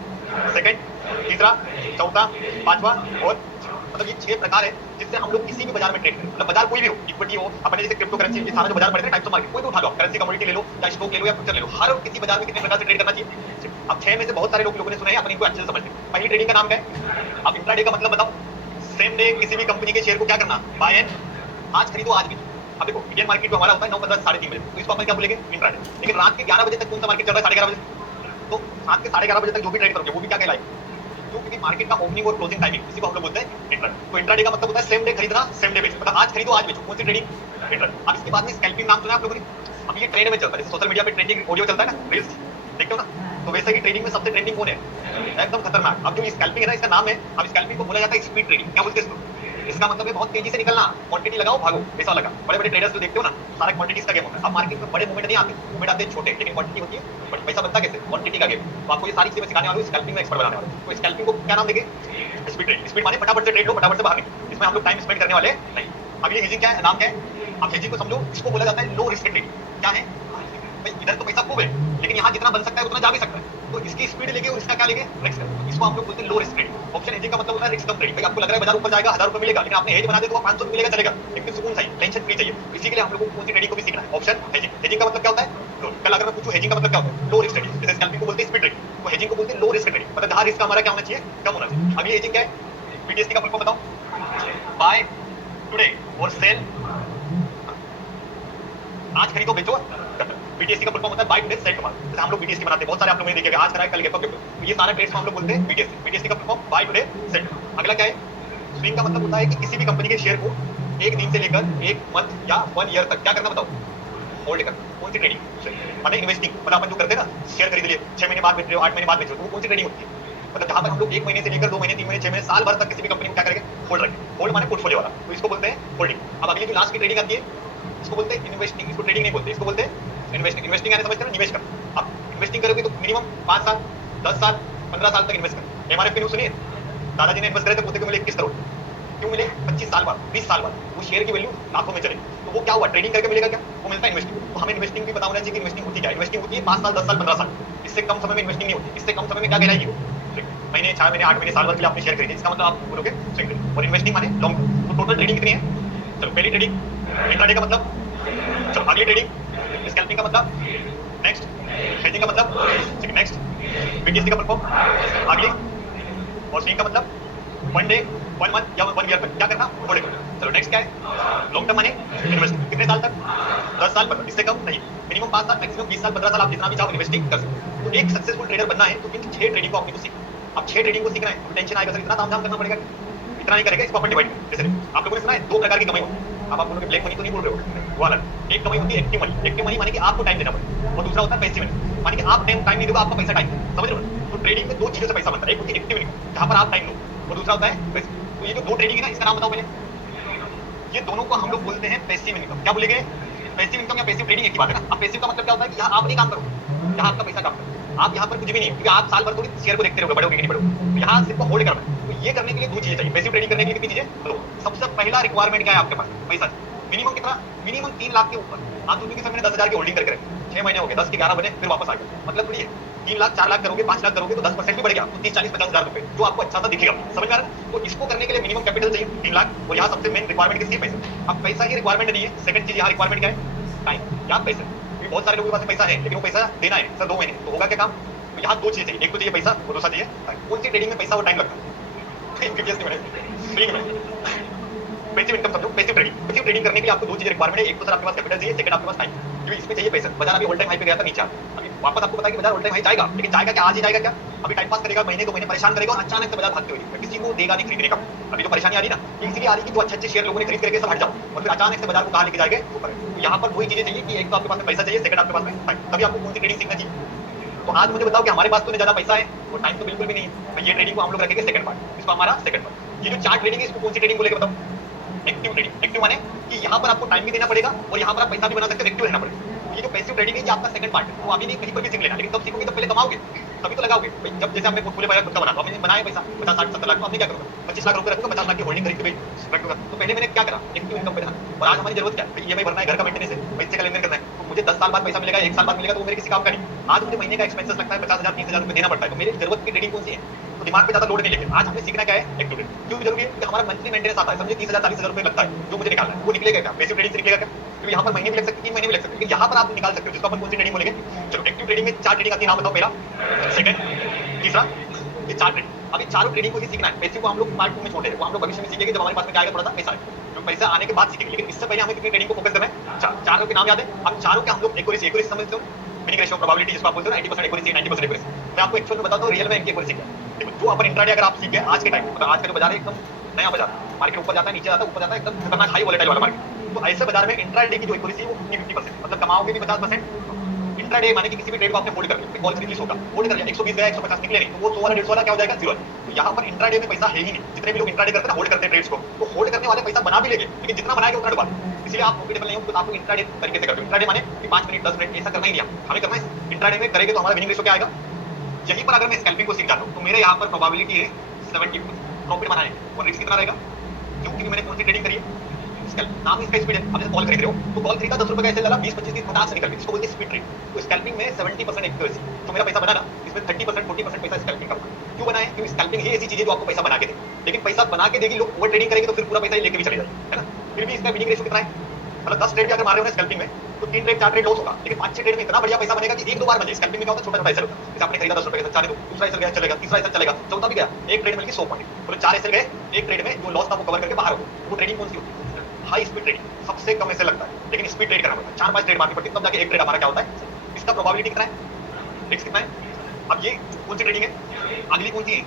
सेकंड, तीसरा, चौथा, पांचवा और, मतलब ये 6 प्रकार है जिससे हम लोग किसी भी बाजार में ट्रेड करें। मतलब बाजार कोई भी हो, इक्विटी हो, अपने जैसे क्रिप्टो करेंसी, ये सारा जो बाजार पड़ते हैं टाइप्स ऑफ मार्केट, कोई भी उठा लो, करेंसी कमोडिटी ले लो या स्टॉक ले लो या फ्यूचर ले लो, हर किसी बाजार में कितने प्रकार से ट्रेड करना चाहिए। अब 6 में से बहुत सारे लोगों ने सुने हैं, अपन इनको अच्छे से समझ लें। पहली ट्रेडिंग का नाम क्या है? अब इंट्राडे का मतलब बताओ? सेम डे किसी भी कंपनी के शेयर को क्या करना? बाय एंड, आज खरीदो आज बेचो। अब देखो इंडियन मार्केट जो हमारा होता है 9:15 से 3:30 बजे, तो इसको अपन क्या बोलेंगे? इंट्राडे। लेकिन रात के 11 बजे तक कौन सा मार्केट चल रहा है? 11:30 बजे। तो रात के 11:30 बजे तक जो भी ट्रेड करोगे वो भी क्या कहलाएगा? क्योंकि मार्केट का ओपनिंग और क्लोजिंग टाइमिंग, इसी को हम लोग बोलते हैं इंट्राडे। तो इंट्राडे का मतलब होता है सेम डे खरीदना, सेम डे बेचना, मतलब आज खरीदो आज बेचो। कौन सी ट्रेडिंग? इंट्राडे। अब इसके बाद में स्कैल्पिंग नाम सुना आप लोगों ने? अब ये ट्रेंड में चलता है, जैसे सोशल मीडिया पे ट्रेंडिंग ऑडियो चलता है ना, रील्स देखते हो ना, तो वैसे ही ट्रेडिंग में सबसे ट्रेंडिंग कौन है? एकदम खतरनाक। अब जो स्कैल्पिंग है ना, इसका नाम है, अब स्कैल्पिंग को बोला जाता है स्पीड ट्रेडिंग। क्या बोलते हैं इसको? इसका मतलब है बहुत तेजी से निकलना, क्वांटिटी लगाओ भागो, पैसा लगा। बड़े बड़े ट्रेडर्स को देखते हो ना, सारा क्वांटिटीज का गेम होता है। अब मार्केट में बड़े मूवमेंट नहीं आते, मूवमेंट आते हैं छोटे, लेकिन क्वांटिटी होती है बड़ी। पैसा बनता कैसे? क्वांटिटी का गेम। तो आपको ये सारी चीजें सिखाने वाला हूं, स्कैल्पिंग में एक्सपर्ट बनाने वाला हूं। तो स्कैल्पिंग को क्या नाम देंगे? Speed trading. स्पीड माने फटाफट से ट्रेड लो, फटाफट से भागे, इसमें हम लोग टाइम स्पेंड करने वाले नहीं। अब ये हेजिंग क्या है, नाम क्या है? आप हेजिंग को समझो, इसको बोला जाता है लो रिस्क ट्रेडिंग। क्या है भाई? इधर तो पैसा खूब है, लेकिन यहाँ जितना बन सकता है उतना जा भी सकता है, तो इसकी स्पीड लेके और इसका क्या लेके? रिस्क। इसको हम लोग बोलते हैं low risk trading. Option hedging का मतलब होता है रिस्क कम ट्रेडिंग। भाई आपको लग रहा है बाजार ऊपर जाएगा, 1000 रुपए मिलेगा, लेकिन आपने हेज बना दिया तो 500 मिलेगा, चलेगा, लेकिन सुकून चाहिए, टेंशन फ्री चाहिए। इसी के लिए हम लोगों को कौन सी ट्रेडिंग को भी सीखना है? Option hedging. हेजिंग का मतलब क्या होता है? कल अगर मैं पूछूं हेजिंग का मतलब क्या होता है? Low risk trading. जैसे स्कैल्पिंग को बोलते हैं स्पीड ट्रेडिंग, तो हेजिंग को बोलते हैं लो रिस्क ट्रेडिंग। मतलब जहां रिस्क हमारा क्या होना चाहिए? कम होना चाहिए। अब ये हेजिंग क्या है? बीटीएसटी का फुल फॉर्म बताओ? बाय टुडे और सेल, आज खरीदो बेचो, बीटीएससी का फुल फॉर्म होता है बाय टुडे सेल टुमारो। जैसे हम लोग बीटीएससी बनाते हैं, बहुत सारे आप लोगों ने देखे, आज कराए कल गए, तो ये सारे ट्रेड्स को हम लोग बोलते हैं बीटीएससी। बीटीएससी का full form by today cell tomorrow. अगला क्या है, स्विंग का मतलब होता है कि किसी भी कंपनी के शेयर को एक दिन से लेकर एक मंथ या 1 ईयर तक क्या करना, बताओ, होल्ड करना। कौन सी ट्रेडिंग, माने इन्वेस्टिंग, मतलब अपन जो करते हैं ना, शेयर खरीद लिए, 6 महीने बाद बेच रहे हो, 8 महीने बाद बेच रहे हो, तो वो कौन सी ट्रेडिंग होती है? मतलब जहां पर हम लोग 1 महीने से लेकर 2 महीने, 3 महीने, 6 महीने, साल भर तक किसी भी कंपनी में क्या करेंगे, होल्ड रखेंगे। होल्ड माने पोर्टफोलियो वाला, तो इसको बोलते हैं होल्डिंग। अब अगली जो लास्ट की ट्रेडिंग आती है, इसको बोलते हैं इन्वेस्टिंग। इसको ट्रेडिंग नहीं बोलते, इसको बोलते हैं इन्वेस्टिंग। इन्वेस्टिंग यानी समझते हैं ना, निवेश करना। अब इन्वेस्टिंग करोगे तो मिनिमम 5 साल, 10 साल, 15 साल तक इन्वेस्ट करना। एमआरएफ की न्यूज़ सुनिए, दादाजी ने इन्वेस्ट करे थे, पोते को मिले 21 करोड़। क्यों मिले? 25 साल बाद, 20 साल बाद वो शेयर की वैल्यू लाखों में चली। तो वो क्या हुआ, ट्रेडिंग करके मिलेगा क्या? वो मिलता है इन्वेस्टिंग। तो हमें इन्वेस्टिंग भी पता होना चाहिए कि इन्वेस्टिंग होती क्या है। इन्वेस्टिंग होती है 5 साल, 10 साल, 15 साल, इससे कम समय में इन्वेस्टिंग नहीं होती। इससे कम समय में क्या कहलाएगी वो, महीने, 6 महीने, 8 महीने, साल भर के लिए आपने शेयर खरीदे, इसका मतलब आप बोलोगे स्विंग ट्रेडिंग। और इन्वेस्टिंग माने लॉन्ग टर्म। तो टोटल ट्रेडिंग कितनी है? चलो, पहली ट्रेडिंग इंट्राडे का मतलब, चलो अगली ट्रेडिंग स्कैल्पिंग का मतलब, नेक्स्ट हेजिंग का मतलब, ठीक है, नेक्स्ट बीटीएससी का फुल फॉर्म, अगली, और स्विंग का मतलब 1 डे, 1 मंथ या 1 ईयर तक क्या करना, होल्ड करना। चलो नेक्स्ट क्या है, लॉन्ग टर्म माने इन्वेस्टिंग। कितने साल तक? 10 साल, 15, इससे कम नहीं, मिनिमम 5 साल, मैक्सिमम 20 साल, 15 साल, आप जितना भी चाहो इन्वेस्टिंग कर सकते हो। तो एक सक्सेसफुल ट्रेडर बनना है तो इन 6 ट्रेडिंग को आपको सीखना। अब 6 ट्रेडिंग को सीखना है तो टेंशन आएगा, सर इतना तामझाम करना पड़ेगा, इतना नहीं करेगा, इसको अपन डिवाइड करें। जैसे आप लोगों ने सुना है 2 प्रकार की कमाई होती है। अब आप बोलोगे ब्लैक मनी तो नहीं बोल रहे हो, वो अलग। एक कमाई होती है एक्टिव मनी। एक्टिव मनी माने कि आपको टाइम देना पड़ेगा, और दूसरा होता है पैसिव मनी, माने कि आप टाइम नहीं दोगे, आपका पैसा टाइम, समझ रहे हो? तो ट्रेडिंग में 2 चीजों से पैसा बनता है, एक होती है एक्टिव इनकम जहां पर आप टाइम दो, और दूसरा होता है पैसिव। तो ये जो 2 ट्रेडिंग है ना, इसका नाम बताओ पहले। ये दोनों को हम लोग बोलते हैं पैसिव इनकम। क्या बोलेंगे? पैसिव इनकम या पैसिव ट्रेडिंग एक ही बात है ना। अब पैसिव का मतलब क्या होता है कि यहाँ आप नहीं काम करो, यहाँ आपका पैसा काम करो, आप यहाँ पर कुछ भी नहीं, क्योंकि आप साल भर थोड़ी शेयर को देखते रहोगे बढ़ोगे कि नहीं बढ़ोगे, तो यहाँ सिर्फ होल्ड करना है। तो ये करने के लिए 2 चीजें चाहिए। पैसिव ट्रेडिंग करने के लिए कितनी चीजें? 2। सबसे पहला रिक्वायरमेंट क्या है आपके पास? पैसा। मिनिमम कितना? मिनिमम 3 लाख के ऊपर। आप सोचो कि सर मैंने 10,000 की होल्डिंग करके रखी, 6 महीने हो गए, 10 के 11 बने, फिर वापस आ गया, मतलब थोड़ी है। 3 लाख, 4 लाख करोगे, 5 लाख करोगे तो 10% भी बढ़ गया, तो 30, 40, 50 हजार रुपए जो आपको अच्छा सा दिखेगा, समझ में आ रहा है? तो इसको करने के लिए मिनिमम कैपिटल चाहिए 3 लाख, और यहाँ सबसे मेन रिक्वायरमेंट किसकी है? पैसा। अब पैसा ही रिक्वायरमेंट नहीं है, सेकंड चीज यहाँ रिक्वायरमेंट क्या है? टाइम या पैसा। बहुत सारे लोगों के पास पैसा है लेकिन वो पैसा देना है सर 2 महीने, तो होगा क्या काम? तो यहाँ 2 चीजें चाहिए, एक तो चाहिए पैसा और दूसरा चाहिए टाइम। कौन सी ट्रेडिंग में पैसा और टाइम लगता है? पैसिव इनकम समझो, पैसिव ट्रेडिंग। पैसिव ट्रेडिंग करने के लिए आपको 2 चीजें रिक्वायरमेंट है, एक तो सर आपके पास कैपिटल चाहिए, सेकंड आपके पास टाइम। क्योंकि इसमें चाहिए पैसा। बाजार अभी ऑल टाइम हाई पे गया था, नीचे अभी वापस आपको पता है कि बाजार ऑल टाइम हाई जाएगा, लेकिन जाएगा क्या? आज ही जाएगा क्या? अभी टाइम पास करेगा, महीने 2 महीने परेशान करेगा, और अचानक से बाजार भागते हुए किसी को देगा नहीं खरीदने का। अभी जो परेशानी आ रही ना, इसलिए आ रही कि जो अच्छे शेयर लोगों ने खरीद करके सब हट जाओ, और फिर अचानक से बाजार को कहां लेके जाएंगे ऊपर। तो यहाँ पर वही चीजें चाहिए कि एक तो आपके पास पैसा चाहिए, सेकंड आपके पास में टाइम, तभी आपको कौन सी ट्रेडिंग सीखना चाहिए। तो आज मुझे बताओ कि हमारे पास तो ज्यादा पैसा है और टाइम तो बिल्कुल भी नहीं है, तो ये ट्रेडिंग को हम लोग रखेंगे सेकंड पार्ट, इसको हमारा सेकंड पार्ट। ये जो 4 ट्रेडिंग है, इसको कौन सी ट्रेडिंग बोलेंगे बताओ? Active trading. एक्टिव माने कि यहाँ पर आपको टाइम भी देना पड़ेगा और यहाँ पर आप पैसा भी बना सकते हो, एक्टिव रहना पड़ेगा। ये जो पैसिव ट्रेडिंग है, ये आपका सेकंड पार्ट है। तो अभी नहीं, कहीं पर भी सीख लेना, लेकिन तब सीखोगे तो पहले कमाओगे, तभी तो लगाओगे। भाई जब जैसे आपने पोर्टफोलियो बनाया, खुद का बना, तो आपने बनाया पैसा 50, 60, 70 लाख, तो आपने क्या करोगे? 25 लाख रुपए रखोगे, 50 लाख की होल्डिंग खरीद के रखोगे। तो पहले मैंने क्या करा? एक्टिव इनकम पे ध्यान। और आज हमारी जरूरत क्या है? ईएमआई भरना है, घर का मेंटेनेंस है, पैसे का लेन-देन करना है। तो मुझे 10 साल बाद पैसा मिलेगा, 1 साल बाद मिलेगा, तो वो मेरे किसी काम का नहीं। आज मुझे महीने का एक्सपेंसेस लगता है 50,000, 30,000 रुपए देना पड़ता है, तो मेरी जरूरत की ट्रेडिंग कौन सी है? तो दिमाग पे ज्यादा लोड नहीं लेके आज हमें सीखना क्या है? Active trading. क्यों जरूरी है? कि हमारा मंथली मेंटेनेंस आता है, समझिए 30,000, 40,000 रुपए लगता है, जो मुझे निकालना है, वो निकलेगा क्या? पैसिव ट्रेडिंग से निकलेगा क्या? क्योंकि यहाँ पर महीने भी लग सकते हैं, 3 महीने भी लग सकते हैं, लेकिन यहाँ पर आप निकाल सकते हो, जिसको अपन कौन सी ट्रेडिंग बोलेंगे? चलो, एक्टिव ट्रेडिंग में 4 ट्रेडिंग आती है, नाम बताओ। पहला, सेकंड, तीसरा, ये 4 ट्रेडिंग। अभी चारों ट्रेडिंग को ही सीखना है। पैसिव को हम लोग पार्ट 2 में छोड़ देंगे, वो हम लोग भविष्य में सीखेंगे जब हमारे पास में क्या आएगा, थोड़ा सा पैसा आएगा, जो पैसा आने के बाद सीखेंगे। लेकिन इससे पहले हमें कितनी ट्रेडिंग को फोकस करना है? चारों के नाम याद है? अब चारों के हम लोग एक्यूरेसी समझते हो, विनिंग रेशियो, प्रोबेबिलिटी जिसको आप बोलते हो ना, 80% एक्यूरेसी, 90% एक्यूरेसी। मैं आपको एक्चुअल में बताता हूं रियल में इनकी एक्यूरेसी क्या है। देखो, जो अपन इंट्राडे अगर आप सीख गए आज के टाइम, मतलब आज का जो बाजार है एकदम नया बाजार, मार्केट ऊपर जाता है, नीचे आता है, ऊपर जाता है, एकदम खतरनाक हाई वोलेटाइल वाला मार्केट। तो ऐसे बाजार में इंट्राडे की जो एक्यूरेसी है वो 50-50%, मतलब कमाओगे भी 50%। इंट्राडे माने कि किसी भी ट्रेड को आपने होल्ड कर लिया, कॉल रिलीज होगा, होल्ड कर लिया, 120 गया, 150 निकले नहीं, तो वो 100 वाला 150 वाला क्या हो जाएगा? 0। तो यहाँ पर इंट्राडे में पैसा है ही नहीं। जितने भी लोग इंट्राडे करते हैं ना, होल्ड करते हैं ट्रेड्स को, तो होल्ड करने वाले पैसा बना भी लेंगे, लेकिन जितना बनाएंगे उतना डुबा देंगे। इसलिए आप प्रॉफिटेबल नहीं हो तो आपको इंट्राडे तरीके से करते हो। इंट्राडे माने कि 5 मिनट, 10 मिनट ऐसा करना ही नहीं, हमें करना है इंट्राडे में करेंगे तो हमारा विनिंग रेशियो क्या आएगा? यहीं पर अगर मैं स्कैल्पिंग को सीख जाता हूं तो मेरे यहाँ पर प्रोबेबिलिटी है 70% प्रॉफिट बनाने की, और रिस्क कितना रहेगा? क्योंकि मैंने कौन सी ट्रेडिंग करी है? नाम इसका स्पीड है। अब जैसे कॉल खरीद रहे हो, तो कॉल खरीदा 10 रुपए का ऐसे डाला, 20, 25, 30, 50 से निकल गई, इसको बोलते हैं स्पीड ट्रेड। तो स्कैल्पिंग में 70% एक्यूरेसी, तो मेरा पैसा बना ना, इसमें 30%, 40% पैसा स्कैल्पिंग का बना। क्यों बना है? क्योंकि स्कैल्पिंग ही ऐसी चीज है जो आपको पैसा बना के दे, लेकिन पैसा बना के देगी, लोग ओवर ट्रेडिंग करेंगे तो फिर पूरा पैसा लेके भी चले जाएंगे, है ना? फिर भी इसका विनिंग रेशियो कितना है? मतलब 10 ट्रेड अगर मार रहे हो स्कैल्पिंग में, तो 3 ट्रेड 4 ट्रेड लॉस होगा, लेकिन 5-6 ट्रेड में इतना बढ़िया पैसा बनेगा कि 1-2 बार बचे। स्कैल्पिंग में क्या होता है? छोटा-छोटा पैसा होता है। जैसे आपने खरीदा 10 रुपए का, चाहे तो दूसरा ऐसा गया चलेगा, तीसरा ऐसा चलेगा, चौथा भी गया, एक ट्रेड में मिलके 100 पॉइंट, तो 4 ऐसे गए, एक ट्रेड में जो लॉस था वो कवर करके बाहर हो गए। वो ट्रेडिंग कौन सी होती है? High speed trading. सबसे कम ऐसे लगता है, लेकिन स्पीड ट्रेड करना पड़ता है, 4-5 ट्रेड मारनी पड़ती है, तब जाके एक ट्रेड हमारा क्या होता है? इसका प्रोबेबिलिटी कितना है, रिस्क कितना है। अब ये कौन सी ट्रेडिंग है, अगली कौन सी है,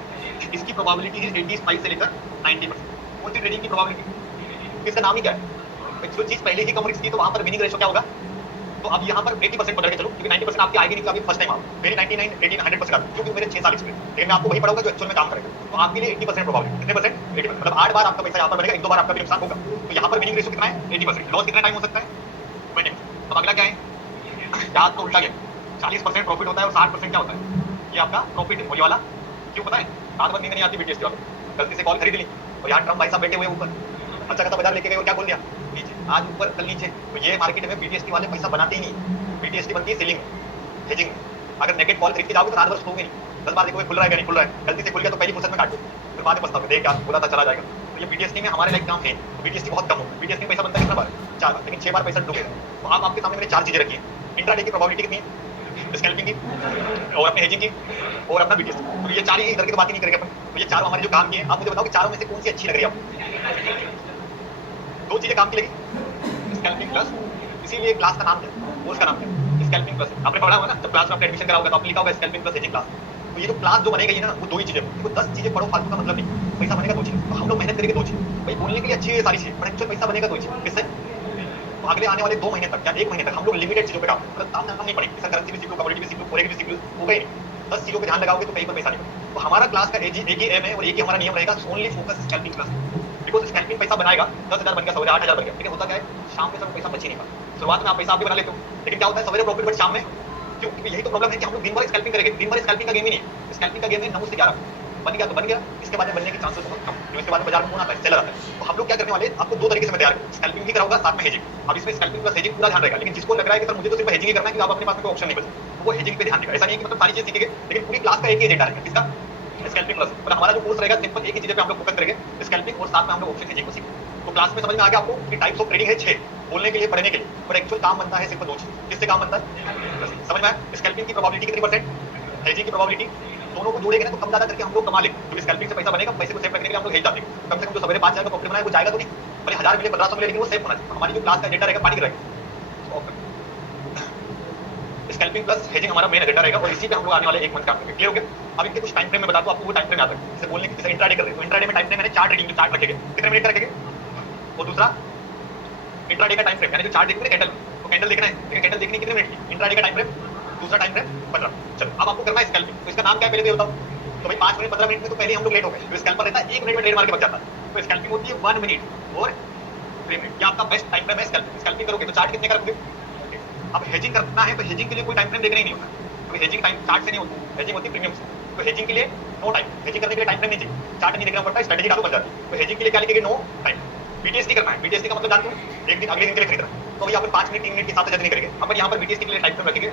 इसकी प्रोबेबिलिटी है 85 से लेकर 90%। कौन सी ट्रेडिंग की प्रोबेबिलिटी, इसका नाम ही क्या है। जो चीज पहले ही कम रिस्क थी तो वहां पर विनिंग रेशो क्या होगा, तो अब यहाँ पर 80% पकड़ के चलो, क्योंकि 90% आपकी आएगी नहीं, तो अभी फर्स्ट टाइम आप मेरे 99 18 100% आती है, क्योंकि मेरे 6 साल एक्सपीरियंस, लेकिन मैं आपको वही पढ़ाऊंगा जो एक्चुअल में काम करेगा। तो आपके लिए 80% प्रोबेबिलिटी, कितने परसेंट, 80%, मतलब 8 बार आपका पैसा यहाँ पर बनेगा, 1-2 बार आपका भी नुकसान होगा। तो यहाँ पर विनिंग रेशो कितना है, 80%। लॉस कितना टाइम हो सकता है, 20%। अब अगला क्या है, यहाँ तो उल्टा गया, 40% प्रॉफिट होता है और 60% क्या होता है, ये आपका प्रॉफिट है। और ये वाला क्यों पता है, रात भर नींद नहीं आती बीटीएस वालों, गलती से कॉल खरीद ली और यहाँ ट्रम्प भाई साहब बैठे हुए ऊपर, अच्छा खासा बाजार लेके गए और क्या बोल दिया, नीचे आज ऊपर कल नीचे। तो ये मार्केट में बीटीएस वाले पैसा बनाते ही नहीं, बीटीएस बनती है सेलिंग में, हेजिंग में। अगर नेकेट कॉल खरीद के जाओगे तो रात भर सोओगे नहीं, 10 बार देखोगे खुल रहा है नहीं खुल रहा है, गलती से खुल गया तो पहली फुर्सत में काट दो, फिर बाद में पछताओगे, देख यार बोला था चला जाएगा। तो ये बीटीएस में हमारे लाइक काम है, तो बीटीएस बहुत कम हो, बीटीएस में पैसा बनता है कितना बार, 4 बार, लेकिन 6 बार पैसा डूबेगा। तो आप आपके सामने मैंने 4 चीजें रखी है, इंट्राडे की प्रोबेबिलिटी कितनी है, स्कैल्पिंग की और अपने हेजिंग की और अपना बीटीएस। तो ये 4 ही, इधर की तो बात ही नहीं करेंगे अपन। तो ये चारों हमारे जो काम किए, आप मुझे बताओ कि चारों में से कौन सी अच्छी लग रही है आपको। 2 चीजें काम की लगी, स्कैल्पिंग प्लस, इसीलिए क्लास का नाम क्या है, कोर्स का नाम क्या है, स्कैल्पिंग प्लस। आपने पढ़ा होगा ना, जब क्लास में आपने एडमिशन करा होगा तो आपने लिखा होगा स्कैल्पिंग प्लस हेजिंग क्लास। तो ये जो क्लास जो बनेगी ना, वो 2 ही चीजें, देखो 10 चीजें पढ़ो फालतू का मतलब नहीं, पैसा बनेगा 2 चीज। तो हम लोग मेहनत करेंगे 2 चीज, भाई बोलने के लिए अच्छी है सारी चीज, पर एक्चुअल पैसा बनेगा 2 चीज, किससे। तो अगले आने वाले 2 महीने तक या 1 महीने तक हम लोग लिमिटेड चीजों पे काम करेंगे, काम नहीं पड़ेगी, जैसे करेंसी भी सीख लो, कमोडिटी भी सीख लो, फॉरेक्स भी सीख लो, होगा ही नहीं। 10 चीजों पे ध्यान लगाओगे तो कहीं पर पैसा नहीं बनेगा। तो हमारा क्लास का एक ही एम है और एक ही हमारा नियम रहेगा, only focus scalping class. Because scalping पैसा बनाएगा, 10,000 बन गया, सवेरे 8,000 बन गया, लेकिन होता क्या है, शाम में सब पैसा बच ही नहीं पाता। शुरुआत में आप पैसा आप भी बना लेते हो, लेकिन क्या होता है, सवेरे प्रॉफिट बट शाम में क्यों, क्योंकि यही तो प्रॉब्लम है कि हम लोग दिन भर स्कैल्पिंग करेंगे। दिन भर स्कैल्पिंग का गेम ही नहीं है, स्कैल्पिंग का गेम है 9 से 11, बन गया तो बन गया, इसके बाद बनने के चांसेस बहुत कम, क्योंकि इसके बाद बाजार में कौन आता है, सेलर आता है। तो हम लोग क्या करने वाले, आपको 2 तरीके से मैं तैयार करूँ, स्कैल्पिंग भी कराऊंगा साथ में हेजिंग। अब इसमें स्कैल्पिंग प्लस हेजिंग पूरा ध्यान रहेगा, लेकिन जिसको लग रहा है कि सर मुझे तो सिर्फ हेजिंग ही करना है, कि आप अपने पास में कोई ऑप्शन नहीं बचा, वो हेजिंग पे ध्यान देगा। ऐसा नहीं है कि मतलब सारी चीज सीखेंगे, लेकिन पूरी क्लास का एक ही एजेंडा रहेगा, किसका, स्कैल्पिंग प्लस। मतलब हमारा जो कोर्स रहेगा सिंपल एक ही चीज पे हम लोग फोकस करेंगे, स्कैल्पिंग, और साथ में हम लोग ऑप्शन हेजिंग को सीखेंगे। तो क्लास में समझ में आ गया आपको कि टाइप्स ऑफ ट्रेडिंग है 6, बोलने के लिए, पढ़ने के लिए, पर एक्चुअल काम बनता है सिर्फ 2 चीज। किससे काम बनता है, समझ में आया। स्कैल्पिंग की प्रोबेबिलिटी कितनी परसेंट, हेजिंग की प्रोबेबिलिटी, दोनों को जोड़ेंगे ना तो कम ज्यादा करके हम लोग कमा लेंगे, क्योंकि स्कैल्पिंग से पैसा बनेगा, पैसे को सेव रखने के लिए हम लोग हेज जाते हैं। कम से कम जो सवेरे 5,000 का प्रॉफिट बनाए वो जाएगा तो नहीं, भले 1000 मिले 1500 मिले, लेकिन वो सेव होना चाहिए। हमारी जो क्लास का एजेंडा रहेगा पार्टी रहेगा, स्कैल्पिंग प्लस हेजिंग हमारा मेन एजेंडा रहेगा, और इसी पे हम लोग आने वाले 1 मंथ काम करेंगे। क्लियर हो गया। अब इनके कुछ टाइम फ्रेम में बता दूं आपको, वो टाइम फ्रेम याद रखें। जैसे बोलने की, जैसे इंट्राडे कर रहे हैं, तो इंट्राडे में टाइम फ्रेम मैंने 4 ट्रेडिंग के चार्ट रखेंगे, कितने मिनट का रखेंगे, और दूसरा इंट्राडे का टाइम फ्रेम, यानी जो चार्ट देखोगे कैंडल, तो कैंडल देखना है, ठीक है, कैंडल देखनी कितने मिनट की, इंट्राडे का टाइम फ्रेम, दूसरा टाइम फ्रेम 15। चलो अब आपको करना है स्कैल्पिंग, तो इसका नाम क्या है पहले ये बताओ। तो भाई 5 मिनट 15 मिनट में तो पहले हम लोग लेट हो गए, जो स्कैल्पर रहता है 1 मिनट में ट्रेड मार के बच जाता है। तो स्कैल्पिंग होती है 1 मिनट और 3 मिनट, ये आपका बेस्ट टाइम फ्रेम है स्कैल्पिंग। स्कैल्पिंग करोगे तो चार्ट कितने का रखोगे। अब हेजिंग करना है तो हेजिंग के लिए कोई टाइम फ्रेम देखना ही नहीं होता, क्योंकि हेजिंग टाइम चार्ट से नहीं होती, हेजिंग होती प्रीमियम से। तो हेजिंग के लिए नो टाइम, हेजिंग करने के लिए टाइम फ्रेम नहीं चाहिए, चार्ट नहीं देखना पड़ता, स्ट्रेटजी डालो बन जाती है। तो हेजिंग के लिए क्या लिखेंगे, नो टाइम। बीटीएसटी करना है, बीटीएसटी का मतलब जानते हो, एक दिन अगले दिन के लिए खरीद रहा है, तो यहाँ पर 5 मिनट 3 मिनट के हिसाब से जज नहीं करेंगे। अपन यहाँ पर बीटीएसटी के लिए टाइम फ्रेम रखेंगे,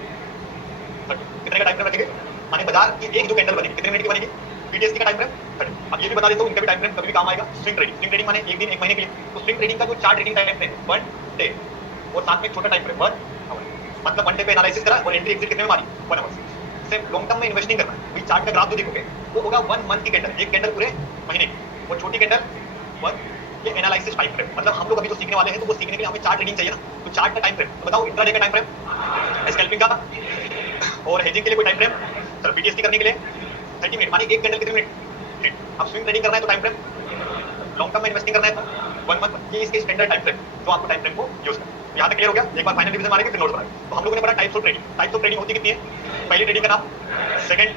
कितने का टाइम फ्रेम रखेंगे, माने बाजार की एक जो कैंडल बनेगी कितने मिनट की बनेगी, बीटीएसटी का टाइम फ्रेम 30। अब ये भी बता देता हूँ, इनका भी टाइम फ्रेम कभी भी काम आएगा। स्विंग ट्रेडिंग, स्विंग ट्रेडिंग माने एक दिन 1 महीने के लिए, तो स्विंग ट्रेडिंग का जो chart trading time frame 1 day, और साथ में एक छोटा टाइम फ्रेम 1 आवर, मतलब 1 डे पे एनालिसिस करा और एंट्री एग्जिट कितने में मारी, 1 आवर। सिर्फ लॉन्ग टर्म में इन्वेस्टिंग करना है, वही चार्ट का ग्राफ जो देखोगे वो होगा 1 मंथ की कैंडल, एक कैंडल पूरे महीने की, और छोटी कैंडल 1, ये एनालिसिस टाइम फ्रेम। मतलब हम लोग अभी जो सीखने वाले हैं, तो वो सीखने के लिए हमें चार्ट ट्रेडिंग चाहिए ना, तो चार्ट का टाइम फ्रेम। तो बताओ इंट्राडे का टाइम फ्रेम, स्कैल्पिंग का और हेजिंग के लिए कोई टाइम फ्रेम, सर बीटीएसटी करने के लिए 30 मिनट, मानी एक कैंडल कितने मिनट। अब स्विंग ट्रेडिंग करना है तो टाइम फ्रेम, लॉन्ग टर्म में इन्वेस्टिंग करना है तो 1 मंथ, ये इसके स्टैंडर्ड टाइम फ्रेम जो आपको टाइम फ्रेम को यूज करना है। यहाँ तक क्लियर हो गया। एक बार फाइनल रिवीजन मारेंगे फिर नोट बनाएंगे। तो हम लोगों ने पढ़ा types of trading. Types of trading होती कितनी है, पहली ट्रेडिंग का नाम, सेकंड,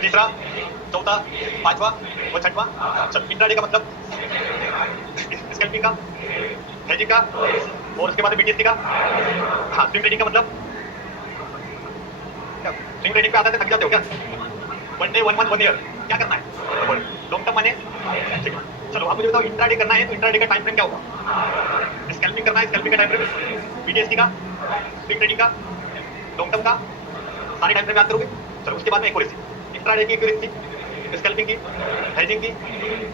तीसरा, चौथा, पांचवा और छठवा। चलो इंट्राडे का मतलब, स्कैल्पिंग का, हेजिंग का, और उसके बाद बीटीएसटी का। हाँ स्विंग ट्रेडिंग का मतलब, स्विंग ट्रेडिंग पे आते थक जाते हो क्या, 1 डे 1 मंथ 1 ईयर क्या करना है, लॉन्ग टर्म माने, ठीक है। चलो आप मुझे बताओ इंट्राडे करना है तो इंट्राडे का टाइम फ्रेम क्या होगा, स्कैल्पिंग करना है, स्कैल्पिंग का टाइम फ्रेम, बीटीएसटी का, स्विंग ट्रेडिंग का, लॉन्ग टर्म का, सारे टाइम फ्रेम याद करोगे। चलो उसके बाद में एक्यूरेसी, इंट्राडे की एक्यूरेसी, स्कैल्पिंग की, हेजिंग की,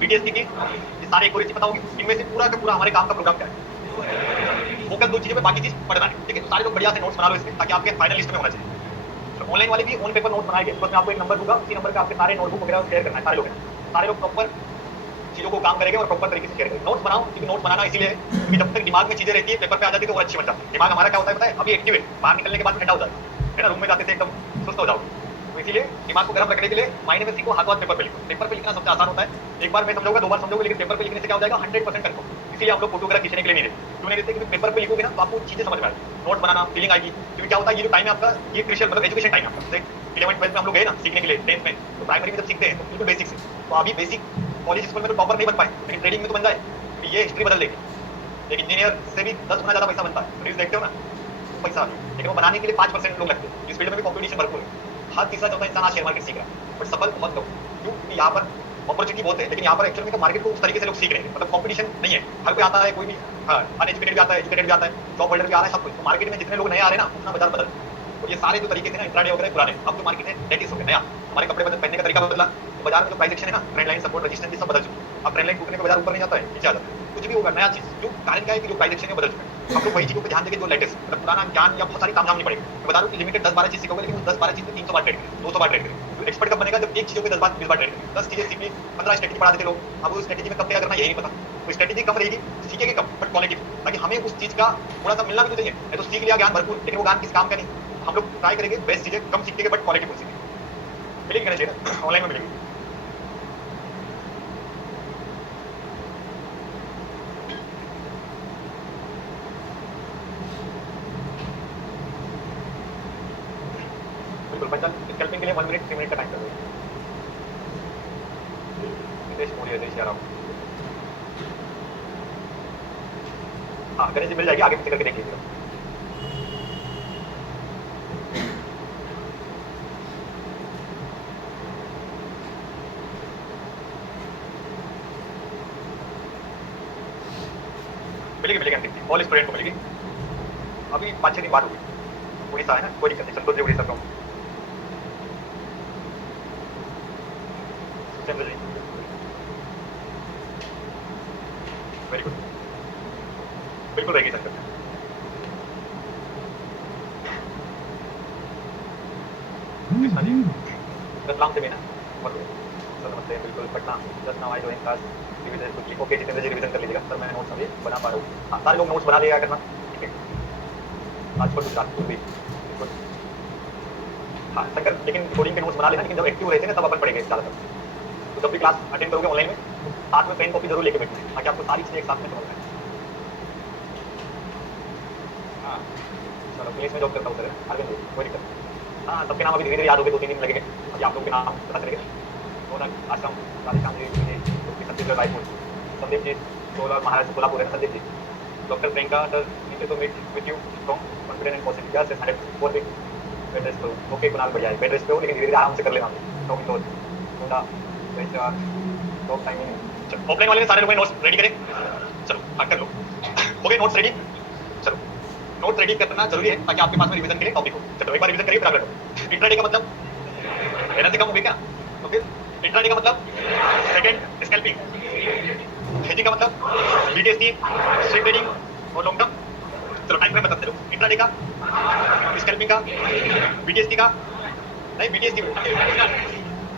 बीटीएसटी की, ये सारे एक्यूरेसी पता होगी। इनमें से पूरा का पूरा हमारे काम का प्रोग्राम क्या है, फोकस 2 चीजों पे, बाकी चीज पढ़ना है, ठीक है। तो सारे लोग बढ़िया से नोट्स बना लो इसके, ताकि आपके फाइनल लिस्ट में होना चाहिए। तो ऑनलाइन वाले भी ऑन पेपर नोट बनाएंगे, बस मैं आपको एक नंबर दूंगा, उसी नंबर पे आपके सारे नोटबुक वगैरह शेयर करना है। सारे लोग प्रॉपर चीजों को काम करेंगे और प्रॉपर तरीके से शेयर करेंगे। नोट्स बनाओ, क्योंकि नोट्स बनाना इसीलिए क्योंकि जब तक दिमाग में चीजें रहती है पेपर पे आ जाती है तो वो अच्छी बन जाती है। दिमाग हमारा क्या होता है पता है, अभी एक्टिव है, बाहर निकलने के बाद ठंडा हो जाता है। है ना, रूम में जाते थे एकदम सुस्त हो जाओगे। तो इसीलिए दिमाग को गर्म रखने के लिए माइंड में सीखो, हाथों हाथ पेपर पे लिखो। पेपर पे लिखना सबसे आसान होता है, एक बार मैं समझाऊंगा, 2 बार समझाऊंगा, लेकिन पेपर पे लिखने से क्या हो जाएगा, 100% कंफर्म। इसलिए हम लोग फोटो वगैरह खींचने के लिए नहीं देते, क्यों नहीं देते, क्योंकि पेपर पे लिखोगे ना तो आपको चीजें समझ में आएगी, नोट बनाना, फीलिंग आएगी। क्योंकि क्या होता है, ये जो टाइम है आपका, ये क्रिशियल मतलब एजुकेशन टाइम है आपका। जैसे 11th 12th में हम लोग गए ना सीखने के लिए, 10th में, तो प्राइमरी में जब सीखते हैं तो बिल्कुल बेसिक से, तो अभी बेसिक कॉलेज स्कूल में तो टॉपर नहीं बन पाए, लेकिन ट्रेडिंग में तो बन जाए, तो ये हिस्ट्री बदल देगी। एक इंजीनियर से भी 10 गुना ज्यादा पैसा बनता है, न्यूज देखते हो ना, तो पैसा, लेकिन वो बनाने के लिए 5% लोग लगते हैं। इस फील्ड में भी कॉम्पिटिशन भरपूर है, हर तीसरा चौथा इंसान आज शेयर मार्केट सीख रहा है, बट सफल बहुत लोग, क्यों, क्योंकि यहाँ पर अपॉर्चुनिटी बहुत है, लेकिन यहाँ पर एक्चुअल में तो मार्केट को उस तरीके से लोग सीख रहे हैं, मतलब कॉम्पिटिशन नहीं है, हर कोई आता है, कोई भी अनएजुकेटेड भी आता है, एजुकेटेड भी आता है, जॉब होल्डर भी आ रहा है, सब कुछ। तो मार्केट में जितने लोग नए आ रहे हैं ना, उतना बाजार बदल। तो ये सारे जो तरीके थे ना इंट्राडे वगैरह पुराने, अब जो मार्केट है लेटेस्ट हो गया, नया, हमारे कपड़े पहनने का तरीका बदला, तो बाजार में जो प्राइस एक्शन है ना, ट्रेंड लाइन, सपोर्ट, रेजिस्टेंस, सब बदल चुके हैं। अब ट्रेंड लाइन टूटने पे बाजार ऊपर नहीं जाता है, नीचे आ जाता है, कुछ भी होगा नया चीज। जो कारण क्या है कि जो प्राइस एक्शन है बदल चुके हैं, हम लोग वही चीजों पे ध्यान देंगे जो लेटेस्ट, मतलब पुराना ज्ञान या बहुत सारी काम नहीं पड़ेगा। मैं बता दूं कि लिमिटेड 10-12 चीज सीखोगे, लेकिन 10-12 चीज में 300 बार ट्रेड करें, 200 बार ट्रेड करें। तो एक्सपर्ट कब बनेगा, जब एक चीजों पे 10 बार 20 बार ट्रेड करें। 10 चीजें सीख ली, 15 स्ट्रेटेजी पढ़ा देते लोग, अब उस स्ट्रेटेजी में कब क्या करना यही नहीं पता, तो स्ट्रेटेजी कम रहेगी, सीखेंगे कम, बट क्वालिटी, ताकि हमें उस चीज का थोड़ा सा मिलना भी तो चाहिए। नहीं तो सीख लिया ज्ञान भरपूर, लेकिन वो ज्ञान किस काम का नहीं। हम लोग ट्राई करेंगे बेस्ट चीजें कम सीखेंगे, बट क्वालिटी सीखेंगे। मिलेगी कहना चाहिए ना, ऑनलाइन में मिलेगी। बिल्कुल बच्चा, स्कैल्पिंग के लिए 1 मिनट 3 मिनट का टाइम कर दो। देश मोड़ी देश आ रहा हूँ, हाँ गणेश जी मिल जाएगी, आगे पीछे करके देख लीजिएगा। मिलेगी मिलेगी आंटी, ऑल स्टूडेंट को मिलेगी। अभी 5-6 दिन बाद होगी, उड़ीसा है ना, कोई दिक्कत नहीं, संतोष जी उड़ीसा का। चंद्र जी वेरी गुड, बिल्कुल रहेगी संकट। कृष्णा जी रतलाम से भी ना, सर नमस्ते, बिल्कुल Patna, just now I join class revision quickly. Okay Jitendra ji revision कर लीजिएगा सर, मैं नोट्स अभी बना पा रहा हूँ। हाँ सारे लोग नोट्स बना लिया करना, ठीक है, आज पर कुछ भी बिल्कुल। हाँ शंकर, लेकिन कोडिंग के नोट्स बना लेना, लेकिन जब एक्टिव रहते हैं ना तब अपन पढ़ेंगे ज़्यादातर। तो जब भी क्लास अटेंड करोगे ऑनलाइन में, तो साथ में पेन कॉपी जरूर लेके बैठना, ताकि आपको सारी चीज़ें एक साथ में समझ में आए। हाँ चलो, पुलिस में जॉब करता हूँ सर, अरविंद कोई दिक्कत नहीं। हाँ सबके नाम अभी धीरे धीरे याद हो गए, 2-3 दिन लगेंगे, अभी आप लोग के नाम पता चलेगा। रोनक आश्रम, राधेश्याम जी, छत्तीसगढ़ रायपुर, संदीप जी, सोलर महाराज कोल्हापुर है संदीप जी, डॉक्टर प्रियंका सर, नीचे तो meet with you from confident and positive, yes yes 104 week bed rest पे। ओके कुणाल बढ़िया है, बेड रेस्ट पे हो, लेकिन धीरे धीरे आराम से कर लेना। टॉपिक तो होगा वैसा टॉप टाइमिंग। चलो ऑफलाइन वाले सारे लोग नोट्स रेडी करें, चलो हाँ कर लो, हो गए नोट्स रेडी। चलो नोट रेडी करना जरूरी है, ताकि आपके पास में रिवीजन के लिए टॉपिक हो। चलो एक बार रिवीजन करिए, फिर आगे बढ़ो। इंट्राडे का मतलब एनर्जी कम हो गई क्या, तो फिर इंट्राडे का मतलब सेकंड स्कैल्पिंग, हेजिंग का मतलब बीटीएसटी, स्विंग ट्रेडिंग और लॉन्ग टर्म। चलो टाइम फ्रेम बताते चलो, इंट्राडे का, स्कैल्पिंग का, बीटीएसटी का, नहीं बीटीएसटी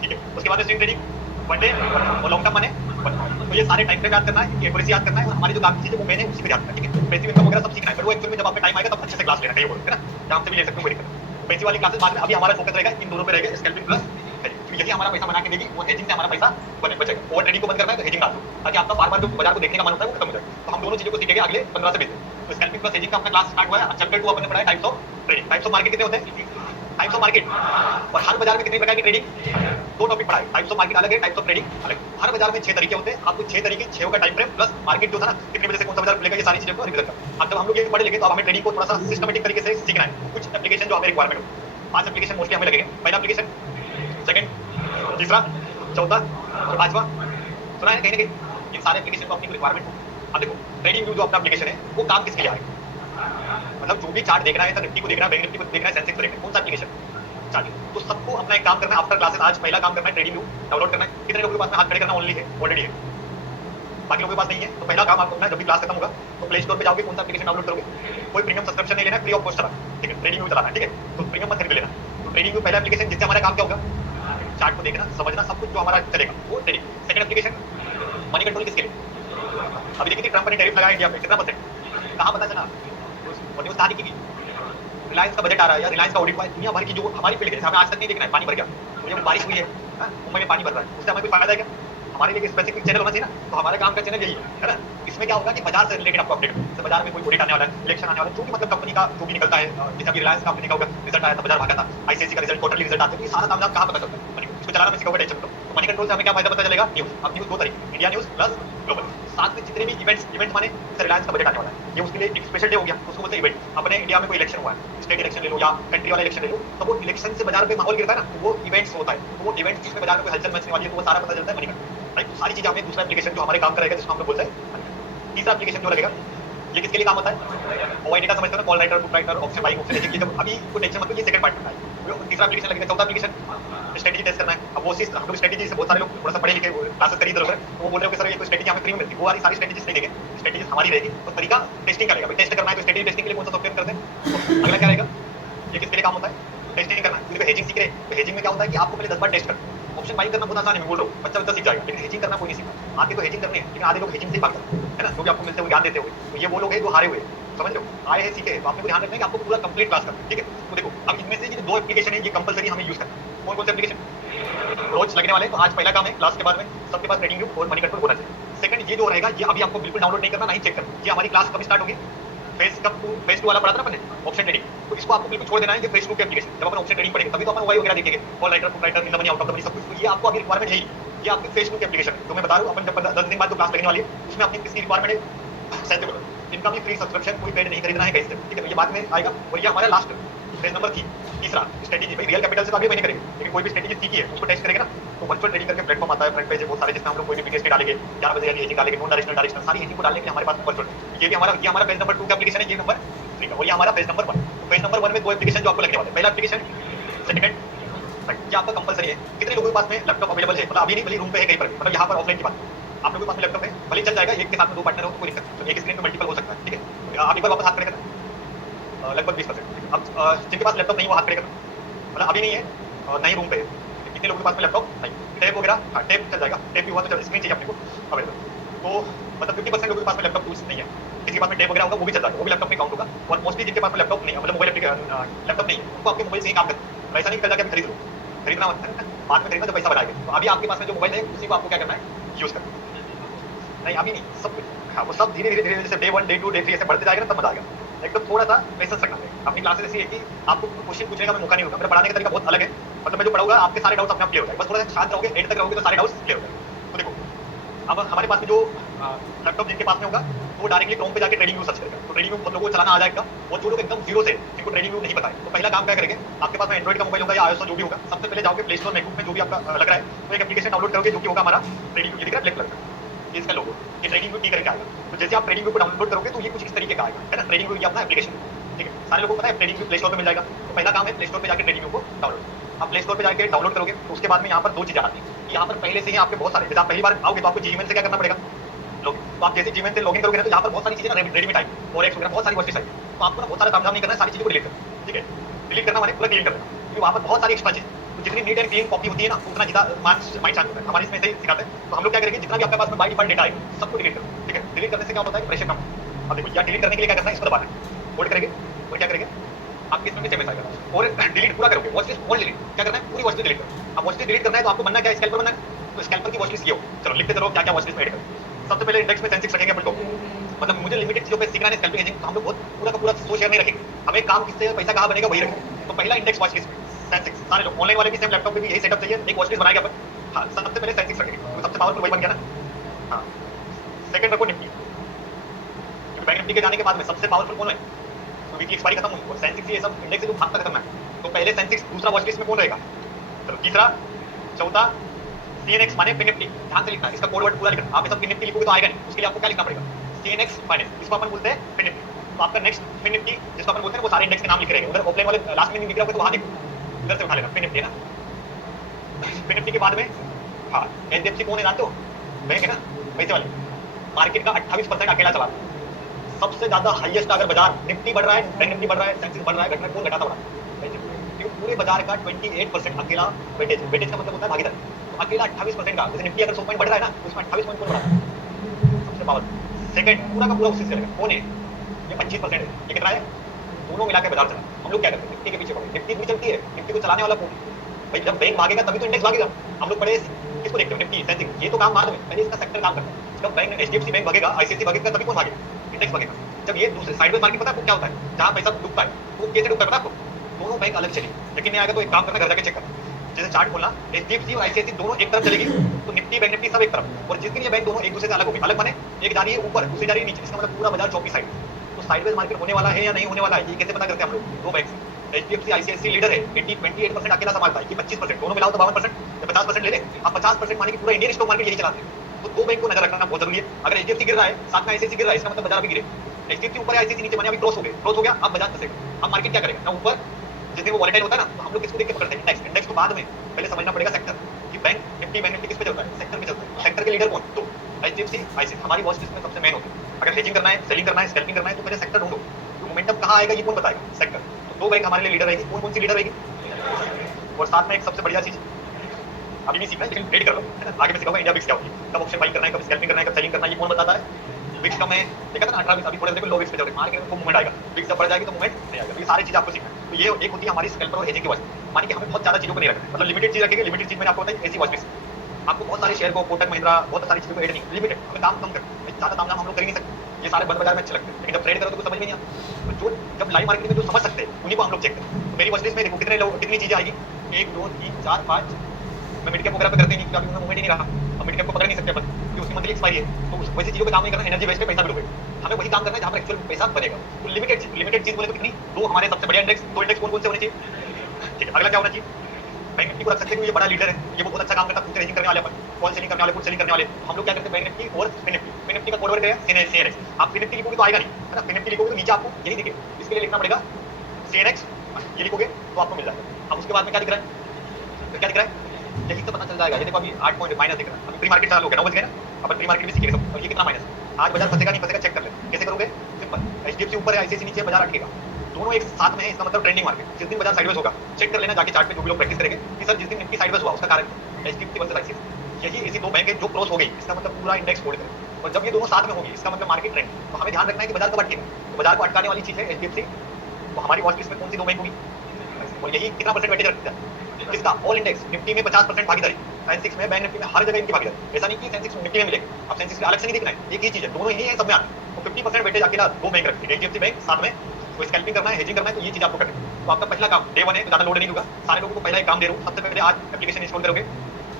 ठीक है, उसके बाद स्विंग ट्रेडिंग, वन डे और लॉन्ग टर्म माने। तो ये सारे टाइम फ्रेम याद करना है, एक्यूरेसी याद करना है, हमारी जो काम चीजें वो मैंने उसी पे याद करना है, ठीक है। पैसिव इनकम वगैरह सब सीखना है, पर वो एक्चुअल में जब आपका टाइम आएगा तब अच्छे से क्लास लेना है, है ना, जहाँ से भी ले सकते हो कोई दिक्कत। पैसिव वाली क्लासेस बाद में, अभी हमारा फोकस रहेगा इन दोनों पे रहेगा, स्कैल्पिंग प्लस हेजिंग। यही हमारा पैसा बना के देगी, वो हेजिंग से हमारा पैसा बचेगा। ओवर ट्रेडिंग को बंद करना है तो हेजिंग डाल दो, ताकि आपका बार-बार जो बाजार को देखने का मन होता है वो खत्म हो जाए। तो हम दोनों चीजों को सीखेंगे अगले 15 से 20 दिन। तो स्कैल्पिंग प्लस हेजिंग का अपना क्लास स्टार्ट हुआ है। चैप्टर 2 अपन ने पढ़ा है types of trading. Types of market कितने होते हैं, टाइप्स ऑफ मार्केट, और हर बाजार में कितने प्रकार की ट्रेडिंग, 2 टॉपिक पढ़ा है। टाइप्स ऑफ मार्केट अलग है, टाइप्स ऑफ ट्रेडिंग अलग। हर बाजार में 6 तरीके होते हैं, आपको 6 तरीके, 6 का टाइम फ्रेम प्लस मार्केट जो था ना, कितने बजे से कौन सा बाजार खुलेगा, ये सारी चीजों को रिवीजन करना। अब जब हम लोग ये पढ़ लेंगे तो अब हमें ट्रेडिंग को थोड़ा सा सिस्टमैटिक तरीके से सीखना है। कुछ एप्लीकेशन जो हमें रिक्वायरमेंट हो, 5 एप्लीकेशन मोस्टली हमें लगेंगे। पहला एप्लीकेशन, सेकंड, तीसरा, चौथा और 5वां, सुना है कहीं ना कहीं। इन सारे एप्लीकेशन को अपनी रिक्वायरमेंट हो। अब देखो ट्रेडिंग व्यू जो अपना एप्लीकेशन है वो काम किसके लिए आएगा, मतलब जो भी चार्ट देखना है, निफ्टी को देखना है, बैंक निफ्टी को देखना है, सेंसेक्स को देखना है, कौन सा एप्लीकेशन चार्ट। तो सबको अपना एक काम करना है आफ्टर क्लासेस। आज पहला काम करना है ट्रेडिंग व्यू डाउनलोड करना है। कितने लोगों के पास में हाथ खड़े करना ओनली है, ऑलरेडी है, बाकी लोगों के पास नहीं है। तो पहला काम आपको करना है, जब भी क्लास खत्म होगा तो प्ले स्टोर पे जाओगे, कौन सा एप्लीकेशन डाउनलोड करोगे, कोई प्रीमियम सब्सक्रिप्शन नहीं लेना है, फ्री ऑफ कॉस्ट चलाना, ठीक है, ट्रेडिंग व्यू चलाना है, ठीक है। तो प्रीमियम मत खरीद लेना। तो ट्रेडिंग व्यू पहला एप्लीकेशन, जिससे हमारा काम क्या होगा, चार्ट को देखना, समझना, सब कुछ जो हमारा चलेगा वो trading. Second application, money control किसके लिए, अभी देखिए ट्रंप ने टैरिफ लगाया इंडिया पे, कितना %, कहाँ पता चला, न्यूज़ कहाँ की, रिलायंस का बजट आ रहा है या रिलायंस का ऑडिट हुआ है, दुनिया भर की जो हमारी फील्ड है, हमें आज तक नहीं देखना है पानी भर गया, तो जब बारिश हुई है मुंबई में पानी भर रहा है, उससे हमें कोई फायदा है क्या? हमारे लिए स्पेसिफिक चैनल होना चाहिए ना, तो हमारे काम का चैनल यही है ना। इसमें क्या होगा कि बाजार से रिलेटेड आपको अपडेट जैसे बाजार में कोई ऑडिट आने वाला है, इलेक्शन आने वाला है, जो भी मतलब कंपनी का जो भी निकलता है, जैसे अभी रिलायंस कंपनी का होगा रिजल्ट आया था, बाजार भागा था, आईसीआईसी का रिजल्ट, क्वार्टरली रिजल्ट आते हैं, ये सारा काम कहाँ पता चलता है? इसको चलाना मैं सिखाऊंगा, टेंशन मत लो। तो मनी कंट्रोल से हमें क्या फायदा पता चलेगा? न्यूज। अब न्यूज दो तरीके, इंडिया न्यूज प्लस ग्लोबल। साथ में जितने भी इवेंट्स माने रिलायंस का बजट आने वाला है, ये उसके लिए एक स्पेशल डे हो गया, उसको बोलते हैं इवेंट। अपने इंडिया में कोई इलेक्शन हुआ है, स्टेट इलेक्शन ले लो या कंट्री वाला इलेक्शन ले लो, तो वो इलेक्शन से बाजार पे माहौल गिरता है ना, तो वो इवेंट्स होता है, तो वो इवेंट्स जिसमें बाजार में कोई हलचल मचने वाली है, तो वो सारा पता चलता है मनी कंट्रोल, राइट। सारी चीजें हमें दूसरा एप्लीकेशन जो हमारे काम करेगा, जिसको हम लोग बोलते हैं। तीसरा एप्लीकेशन जो लगेगा, ये किसके लिए काम होता है? ओआई डेटा समझते हो ना, call writer, book writer, option buying, option agent, जब अभी कोई टेंशन मत लो, ये सेकंड पार्ट में है। तीसरा एप्लीकेशन लगेगा। चौथा एप्लीकेशन स्ट्रेटजी टेस्ट करना है। अब वो चीज हम लोग स्ट्रेटजी से बहुत सारे लोग थोड़ा सा पढ़े लिखे क्लासेस खरीद रहे हैं, तो वो बोल रहे हो कि सर ये तो स्ट्रेटजी हमें फ्री में मिलती है, वो वाली सारी स्ट्रेटजीज नहीं देंगे, स्ट्रेटजीज हमारी रहेगी। तो तरीका टेस्टिंग का रहेगा, भाई टेस्ट करना है तो स्ट्रेटजी टेस्टिंग के लिए कौन सा सॉफ्टवेयर करते हैं। तो अगला क्या रहेगा, ये किसके लिए काम होता है? टेस्टिंग करना है। क्योंकि हेजिंग सीख रहे हैं, तो हेजिंग में क्या होता है कि आपको पहले 10 बार टेस्ट करना। ऑप्शन बाइंग करना बहुत आसान है, मैं बोल रहा हूँ, बच्चा सीख जाएगा, लेकिन हेजिंग करना कोई नहीं सीखा। आधे तो हेजिंग करने हैं, लेकिन आधे लोग हेजिंग से ही भागते हैं ना, जो भी आपको मिलते हुए ज्ञान देते हुए, तो ये वो लोग हैं जो हारे हुए, समझ लो, आए हैं सीखे, तो आपको ध्यान रखना है कि आपको पूरा कंप्लीट क्लास करना है, ठीक है। तो देखो अब इनमें से ये दो एप्लीकेशन है, ये कंपलसरी हमें यूज करना है। कौन कौन से एप्लीकेशन रोज लगने वाले हैं? तो आज पहला काम है, क्लास के बाद में सबके पास ट्रेडिंग व्यू और मनी कंट्रोल होना चाहिए। सेकंड ये जो रहेगा, ये अभी आपको बिल्कुल डाउनलोड नहीं करना, नहीं चेक करना। ये हमारी क्लास कब स्टार्ट होगी? फेज 2 वाला पढ़ा था ना अपन ने, ऑप्शन ट्रेडिंग, तो इसको आपको बिल्कुल छोड़ देना है। ये फेज 2 की एप्लीकेशन, जब अपन ऑप्शन ट्रेडिंग पढ़ेंगे तभी तो अपन ओआई वगैरह देखेंगे, call writer, book writer, in the money, out of the money, सब कुछ। तो ये आपको अभी रिक्वायरमेंट यही, ये आपकी फेज 2 की एप्लीकेशन है, जो मैं बता रहा हूँ। अपन जब 10 दिन बाद जो क्लास लगने वाली है, उसमें अपनी किसकी रिक्वायरमेंट है? सेट करो। इनका भी फ्री सब्सक्रिप्शन, कोई पेड नहीं खरीदना है कैसे, ठीक है। तो ये बाद में आएगा। और ये हमारा लास्ट फेज नंबर 3 तीसरा स्ट्रेटेजी। भाई रियल कैपिटल से तो अभी महीने करेंगे, लेकिन कोई भी स्ट्रेटेजी सीखी है उसको टेस्ट करेंगे ना, तो वर्चुअल ट्रेडिंग करके प्लेटफॉर्म आता है, फ्रंट पेज है बहुत सारे, जिसमें हम लोग कोई भी बीकेएसटी डालेंगे, 11 बजे हेजिंग डालेंगे, नॉन डायरेक्शनल सारी हेजिंग को डालने के लिए हमारे पास वर्चुअल, ये हमारा पेज नंबर 2 का एप्लीकेशन है, ये नंबर 3 का, और ये हमारा पेज नंबर 1। तो पेज नंबर 1 में दो एप्लीकेशन जो आपको लगने वाले हैं, पहला एप्लीकेशन, सेकंड। ये आपका कंपलसरी है। कितने लोगों के पास में लैपटॉप अवेलेबल है? मतलब अभी नहीं, भले रूम पे है कहीं पर, मतलब यहाँ पर ऑफलाइन की बात, आप लोगों के पास में लैपटॉप है, भले चल जाएगा, एक के साथ में 2 पार्टनर हो तो कोई दिक्कत, तो एक स्क्रीन पे मल्टीपल हो सकता है, ठीक है। आप एक बार वापस हाथ खड़े करना, लगभग 20%। अब जिनके पास लैपटॉप नहीं वो हाथ खड़े करना, मतलब अभी नहीं है, नहीं रूम पे है। कितने लोगों के पास में लैपटॉप नहीं? टैब वगैरह, हाँ टैब चल जाएगा, टैब भी हुआ तो स्क्रीन चाहिए अपने को अवेलेबल। तो मतलब 50% लोगों के पास में लैपटॉप टूल्स नहीं है, किसी के पास में टैब वगैरह होगा वो भी चल जाएगा, वो भी लैपटॉप में काउंट होगा। और मोस्टली जिनके पास में लैपटॉप नहीं है, मतलब मोबाइल लैपटॉप नहीं है, उनको आपके मोबाइल से ही काम करना, ऐसा नहीं कर जाके खरीद लो, खरीदना मत है, बाद में खरीदना जब पैसा बढ़ाएगा। तो अभी आपके पास में जो मोबाइल है उसी को आपको क्या करना है, यूज करना। नहीं अभी नहीं, सब कुछ, हाँ वो सब धीरे धीरे जैसे डे 1 डे 2 डे 3 ऐसे बढ़ते जाएगा ना, तब मजा आएगा। एकदम थोड़ा सा पेशेंस रखना है। अपनी क्लासेस ऐसी है कि आपको क्वेश्चन पूछने का मौका नहीं होगा, मेरा पढ़ाने का तरीका बहुत अलग है, मतलब मैं जो पढ़ाऊंगा आपके सारे डाउट्स अपने आप क्लियर हो जाएंगे, बस थोड़ा सा शांत रहोगे, एंड तक रहोगे तो सारे डाउट्स क्लियर हो जाएंगे। तो देखो अब हमारे पास में जो लैपटॉप जिनके पास में होगा, तो वो डायरेक्टली क्रोम पे जाके ट्रेडिंग व्यू सर्च करेगा, तो ट्रेडिंग व्यू बहुत लोगों को चलाना आ जाएगा। और जो लोग एकदम जीरो से, जिनको ट्रेडिंग व्यू नहीं पता है, तो पहला काम क्या करेंगे, आपके पास में एंड्रॉइड का मोबाइल होगा या आईओएस जो भी होगा, सबसे पहले जाओगे प्ले स्टोर, मैकबुक में जो भी आपका लग रहा है, तो एक एप्लीकेशन डाउनलोड करोगे जो कि होगा हमारा ट्रेडिंग व्यू, ये दिख रहा है ब्लैक कलर का, ये इसका लोगो, ये ट्रेडिंग व्यू टी करके आएगा। तो जैसे आप ट्रेडिंग व्यू को डाउनलोड करोगे तो ये कुछ इस तरीके का आएगा, है ना। ट्रेडिंग व्यू ये अपना एप्लीकेशन, ठीक है, सारे लोगों को पता है ट्रेडिंग व्यू प्ले स्टोर पे मिल जाएगा। तो पहला काम है प्ले स्टोर पे जाके ट्रेडिंग व्यू को डाउनलोड। आप प्ले स्टोर पे जाके डाउनलोड करोगे तो उसके बाद में यहाँ पर दो चीजें आती हैं, यहाँ पर पहले से ही आपके बहुत सारे, जैसे आप पहली बार आओगे तो आपको जीमेल से क्या करना पड़ेगा, तो आप जैसे जीमेल से लॉगिन करोगे ना, तो यहाँ पर बहुत सारी चीजें रेडमी टाइप फॉरेक्स वगैरह बहुत सारी वस्तुएं आई, तो आपको ना बहुत सारा काम नहीं करना है, सारी चीजों को डिलीट करना, ठीक है। डिलीट करना माने पूरा क्लीन करना, क्योंकि वहाँ पर बहुत सारी एक्स्ट्रा चीज, तो जितनी नीट एंड क्लीन कॉपी होती है ना, उतना ज्यादा माइंड शांत होता है। हमारे इसमें से ही सिखाते हैं। तो हम लोग क्या करेंगे, जितना भी आपके पास में बाय डिफॉल्ट डेटा है सबको डिलीट करो, ठीक है। डिलीट करने से क्या होता है, प्रेशर कम। अब देखो या डिलीट करने के लिए क्या करना है, इसको दबाना है, होल्ड करेंगे और क्या करेंगे, आपके इसमें चेमेस आएगा और डिलीट पूरा करोगे। वॉच लिस्ट ऑल डिलीट, क्या करना है, पूरी वॉच लिस्ट डिलीट करो। अब वॉच लिस्ट डिलीट करना है तो आपको बनना क्या है, स्कैल्पर बनना है। तो स्कैल्पर की वॉच लिस्ट ये हो, चलो लिखते चलो क्या क्या वॉच लिस्ट में ऐड करो। सबसे पहले इंडेक्स में सेंसेक्स रखेंगे अपन को, मतलब मुझे लिमिटेड चीजों पे सीखना है स्कैल्पिंग हेजिंग, तो हम लोग बहुत पूरा का पूरा सोच शेयर नहीं रखेंगे, हमें काम किससे पैसा कहाँ बनेगा वही रखेंगे। तो पहला इंडेक्स वॉच लिस्ट सेंसेक्स, सारे लोग ऑनलाइन वाले भी सेम लैपटॉप पे भी यही सेटअप चाहिए, एक वॉच लिस्ट बनाएंगे अपन। हाँ सबसे पहले सेंसेक्स रखेंगे, तो सबसे पावरफुल वही बन गया ना। हाँ सेकंड रखो निफ्टी, क्योंकि बैंक निफ्टी के जाने के बाद में सबसे पावरफुल कौन है, तो वीकली एक्सपायरी खत्म हुई और सेंसेक्स ये सब इंडेक्स से जो भाग तक करना है, तो पहले सेंसेक्स दूसरा वॉच लिस्ट में कौन रहेगा, तो तीसरा चौथा सीएनएक्स माने फिन निफ्टी, ध्यान से लिखना है, इसका कोड वर्ड पूरा लिखना। आप ये सब फिन निफ्टी लिखोगे तो आएगा नहीं, उसके लिए आपको क्या लिखना पड़ेगा, सीएनएक्स फाइनेंस, इसको अपन बोलते हैं फिन निफ्टी। तो आपका नेक्स्ट फिन निफ्टी जिसको अपन बोलते हैं वो सारे इंडेक्स के नाम लिखे रहेंगे, उधर ऑफलाइन वाले लास्ट में नहीं दिख रहा होगा तो वहां देखो, उधर से उठा लेना फिन निफ्टी ना। फिन निफ्टी के बाद में हाँ एचडीएफसी कौन है जानते हो, बैंक है ना, पैसे वाले, मार्केट का 28% अकेला चला, सबसे ज्यादा हाईएस्ट। अगर बाजार निफ्टी बढ़ रहा है, बैंक निफ्टी बढ़ रहा है, सेंसेक्स बढ़ रहा है, घट रहा है, कौन घटाता बढ़ा, पूरे बाजार का 28% अकेला वेटेज, वेटेज का मतलब होता है भागीदारी, तो अकेला 28% का, जैसे निफ्टी अगर 100 पॉइंट बढ़ रहा है ना, तो उसमें 28 पॉइंट कौन बढ़ा, सबसे पावर। सेकंड पूरा का पूरा उसी से चलेगा, कौन है, ये 25% है, ये कितना है दोनों मिला के बाजार चला। हम लोग क्या करते हैं, निफ्टी के पीछे पड़े, निफ्टी भी चलती है, निफ्टी को चलाने वाला कौन? भाई जब बैंक भागेगा तभी तो इंडेक्स भागेगा। हम लोग पड़े किसको देखते हो, निफ्टी सेंसिंग, ये तो काम बाद में, पहले इसका सेक्टर काम करता है। जब बैंक एचडीएफसी बैंक भागेगा, आईसीआईसी भागेगा, तभी कौन भागेगा, इंडेक्स भागेगा। जब ये दूसरे साइडवेज मार्केट पता है आपको क्या होता है, जहां पैसा डूबता है वो कैसे डूबता है पता है आपको, दोनों बैंक अलग चली। लेकिन नहीं आएगा तो एक काम करना, घर जाके चेक करना, जैसे चार्ट खोलना, एचडीएफसी और आईसीआईसी दोनों एक तरफ चलेगी तो निफ्टी बैंक निफ्टी सब एक तरफ, और जिस दिन ये बैंक दोनों एक दूसरे से अलग होगी, अलग माने एक जा रही है ऊपर, दूसरी जा रही है नीचे, इसका मतलब पूरा बाजार चौकी साइड। तो साइडवेज मार्केट होने वाला है या नहीं होने वाला है, ये कैसे पता करते हैं हम लोग, दो बैंक से। एचडीएफसी आईसीआईसी लीडर है, 28% अकेला संभालता है, कि 25%, दोनों मिलाओ तो 52% या 50% ले ले। आप 50% माने कि पूरा इंडियन स्टॉक मार्केट यही चलाते हैं। तो दो बैंक को नजर रखना बहुत जरूरी है। अगर एचडीएफसी गिर रहा है, साथ में आईसीआईसी गिर रहा है, इसका मतलब बाजार भी गिरे। एचडीएफसी ऊपर है, आईसीआईसी नीचे, माने अभी क्रॉस हो गए, क्रॉस हो गया, अब बाजार फंसेगा। अब मार्केट क्या करेगा, ना ऊपर, जिस दिन वो वॉलेटाइल होता है ना, तो हम लोग किसको देख के पकड़ते हैं, इंडेक्स। इंडेक्स को बाद में, पहले समझना पड़ेगा सेक्टर, कि बैंक निफ्टी किस पे चलता है, सेक्टर पे चलता है। सेक्टर के लीडर कौन, तो एचडीएफसी आईसीआईसी हमारी वॉच लिस्ट में सबसे मेन होती है। अगर हेजिंग करना है, सेलिंग करना है, स्कैल्पिंग करना है, तो पहले सेक्टर ढूंढो, तो मोमेंटम कहां आएगा ये कौन बताएगा, सेक्टर। तो दो बैंक हमारे लिए लीडर रहेगी, कौन कौन सी लीडर रहेगी, और साथ में एक सबसे बढ़िया चीज अभी भी सीखना है, लेकिन ट्रेड कर लो, है ना। आगे मैं सिखाऊंगा इंडिया विक्स क्या होती है, कब ऑप्शन बाई करना है, कब स्कैल्पिंग करना है, कब सेलिंग करना है, ये कौन बताता है। विक्स का मैं देखा था ना 18 अभी थोड़े देर में लो विक्स पे चल रहे हैं, मार्केट में मूवमेंट आएगा, विक्स जब बढ़ जाएगी तो मूवमेंट नहीं आएगा। तो ये सारी चीज आपको सीखना है। तो ये एक होती है हमारी स्कैल्पर और हेजिंग की वॉच। मानिए कि हमें बहुत ज्यादा चीजों को नहीं रखना, मतलब लिमिटेड चीज रखेंगे। लिमिटेड चीज मैंने आपको बताई ऐसी वॉच लिस्ट, आपको बहुत सारे शेयर को, कोटक महिंद्रा, बहुत सारी चीजों को ऐड नहीं, लिमिटेड, हमें काम कम करना, ज्यादा तामझाम हम लोग कर ही नहीं सकते। ये सारे बंद बाजार में अच्छे लगते हैं, लेकिन जब ट्रेड करो तो कुछ समझ में नहीं आता। तो जो जब लाइव मार्केट में जो समझ सकते हैं उन्हीं को हम लोग चेक करें। तो मेरी वॉच लिस्ट में देखो कितने लोग, कितनी चीजें आएगी, 1 2 3 4 5, मैं मिड कैप वगैरह पे करते नहीं, क्योंकि अभी मूवमेंट ही नहीं रहा, हम मिड कैप को पकड़ नहीं सकते अपन, क्योंकि उसकी मंथली एक्सपायरी है। तो वैसी चीजों पे काम नहीं करना, एनर्जी वेस्ट पे पैसा भी डूबेगा। हमें वही काम करना है जहां पर एक्चुअल पैसा बनेगा। तो लिमिटेड चीज बोले तो कितनी, दो हमारे सबसे बढ़िया इंडेक्स, दो इंडेक्स कौन कौन से होने चाहिए, ठीक है। अगला क्या होना चाहिए, बैंक निफ्टी को रख सकते हैं, ये बड़ा लीडर है, ये बहुत अच्छा काम करता है, फ्यूचर हेजिंग करने वाले, अपन कॉल सेलिंग करने वाले, पुट सेलिंग करने वाले। हम लोग क्या करते हैं, बैंक निफ्टी और फिन निफ्टी। फिन निफ्टी का कोड वर्ड है सीएनएक्स। आप फिन निफ्टी लिखोगे तो आएगा नहीं, है ना। फिन निफ्टी लिखोगे तो नीचे आपको यही दिखे, इसके लिए लिखना पड़ेगा सीएनएक्स, ये लिखोगे तो आपको मिल जाएगा। अब उसके बाद में क्या दिख रहा है, क्या दिख रहा है, यही से पता चल जाएगा। ये देखो अभी 8 पॉइंट माइनस दिख रहा है, अभी प्री मार्केट चालू हो गया, 9 बज गए ना, अपन प्री मार्केट भी सीख रहे सब। और ये कितना माइनस, आज बाजार फंसेगा नहीं फंसेगा चेक कर ले, कैसे करोगे, सिंपल, एचडीएफसी ऊपर है, आईसीआईसी नीचे, बाजार अटकेगा, दोनों एक साथ में है, इसका मतलब ट्रेंडिंग मार्केट। जिस दिन बाजार साइडवेज होगा, चेक कर लेना जाके चार्ट पे, जो भी लोग प्रैक्टिस करेंगे कि सर जिस दिन निफ्टी साइडवेज हुआ उसका कारण एचडीएफसी वर्सेस आईसीआईसी, यही ऐसी दो बैंक है जो क्रॉस हो गई, इसका मतलब पूरा इंडेक्स होल्ड करे। और जब ये दोनों साथ में होगी, इसका मतलब मार्केट ट्रेंड। तो हमें ध्यान रखना है कि बाजार कब अटकेगा, तो बाजार को अटकाने वाली चीज है एचडीएफसी। तो हमारी वॉच लिस्ट में कौन सी दो बैंक होगी, और यही कितना परसेंट वेटेज रखता है किसका, ऑल इंडेक्स। निफ्टी में 50% भागीदारी, सेंसेक्स में, बैंक निफ्टी में, हर जगह इनकी भागीदारी। ऐसा नहीं कि सेंसेक्स निफ्टी में मिलेगा, अब सेंसेक्स के अलग से नहीं दिखना है, एक ही चीज है, दोनों ही है, सब में आते हैं। तो 50% वेटेज अकेला दो बैंक रखती है, एचडीएफसी बैंक, साथ में कोई स्कैल्पिंग करना है, हेजिंग करना है, तो ये चीज आपको करनी है। तो आपका पहला काम डे 1 है, तो ज्यादा लोड नहीं होगा, सारे लोगों को पहला एक काम दे रहा हूं। सबसे पहले आज एप्लीकेशन इंस्टॉल करोगे,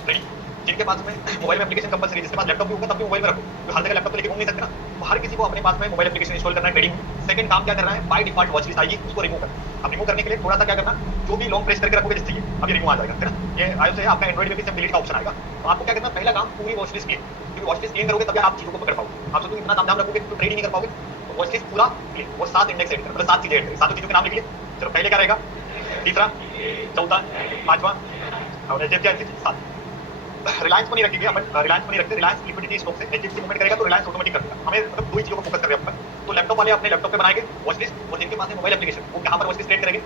रेडी। जिनके पास में मोबाइल में एप्लीकेशन कंपलसरी, जिसके पास लैपटॉप भी होगा तब भी मोबाइल में रखो, तो हर जगह लैपटॉप तो लेके घूम नहीं सकते ना। तो हर किसी को अपने पास में मोबाइल एप्लीकेशन इंस्टॉल करना है, ट्रेडिंग। सेकंड काम क्या करना है, बाय डिफॉल्ट वॉच लिस्ट आएगी, उसको रिमूव करना। अब रिमूव करने के लिए थोड़ा सा क्या करना, जो भी लॉन्ग प्रेस करके रखोगे जिससे ये अब ये रिमूव आ जाएगा, है ना। ये आयो से आपका एंड्रॉइड में भी सिर्फ डिलीट का ऑप्शन आएगा। तो आपको क्या करना, पहला काम पूरी वॉच लिस्ट क्लीन, क्योंकि वॉच लिस्ट क्लीन करोगे तभी आप चीजों को पकड़ पाओगे। आप सोचोगे इतना तामझाम रखोगे तो ट्रेड ही नहीं कर पाओगे। तो वॉच लिस्ट पूरा क्लीन, और 7 इंडेक्स ऐड कर, मतलब 7 चीजें ऐड करें, 7 चीजों के नाम लिख लिए। चलो पहले क्या रहेगा, तीसरा, चौथा, पांचवा, और एचडीएफसी 7। रिलायंस को नहीं रखेंगे अपन, रिलायंस को नहीं रखते, रिलायंस लिक्विडिटी स्टॉक से एचडीएफसी मूवमेंट करेगा तो रिलायंस ऑटोमेटिक कर देगा। हमें मतलब दो ही चीजों को फोकस कर रहे हैं अपन। तो लैपटॉप वाले अपने लैपटॉप पे बनाएंगे वॉच लिस्ट, और जिनके पास है मोबाइल एप्लीकेशन वो कहां पर वॉच लिस्ट क्रिएट करेंगे।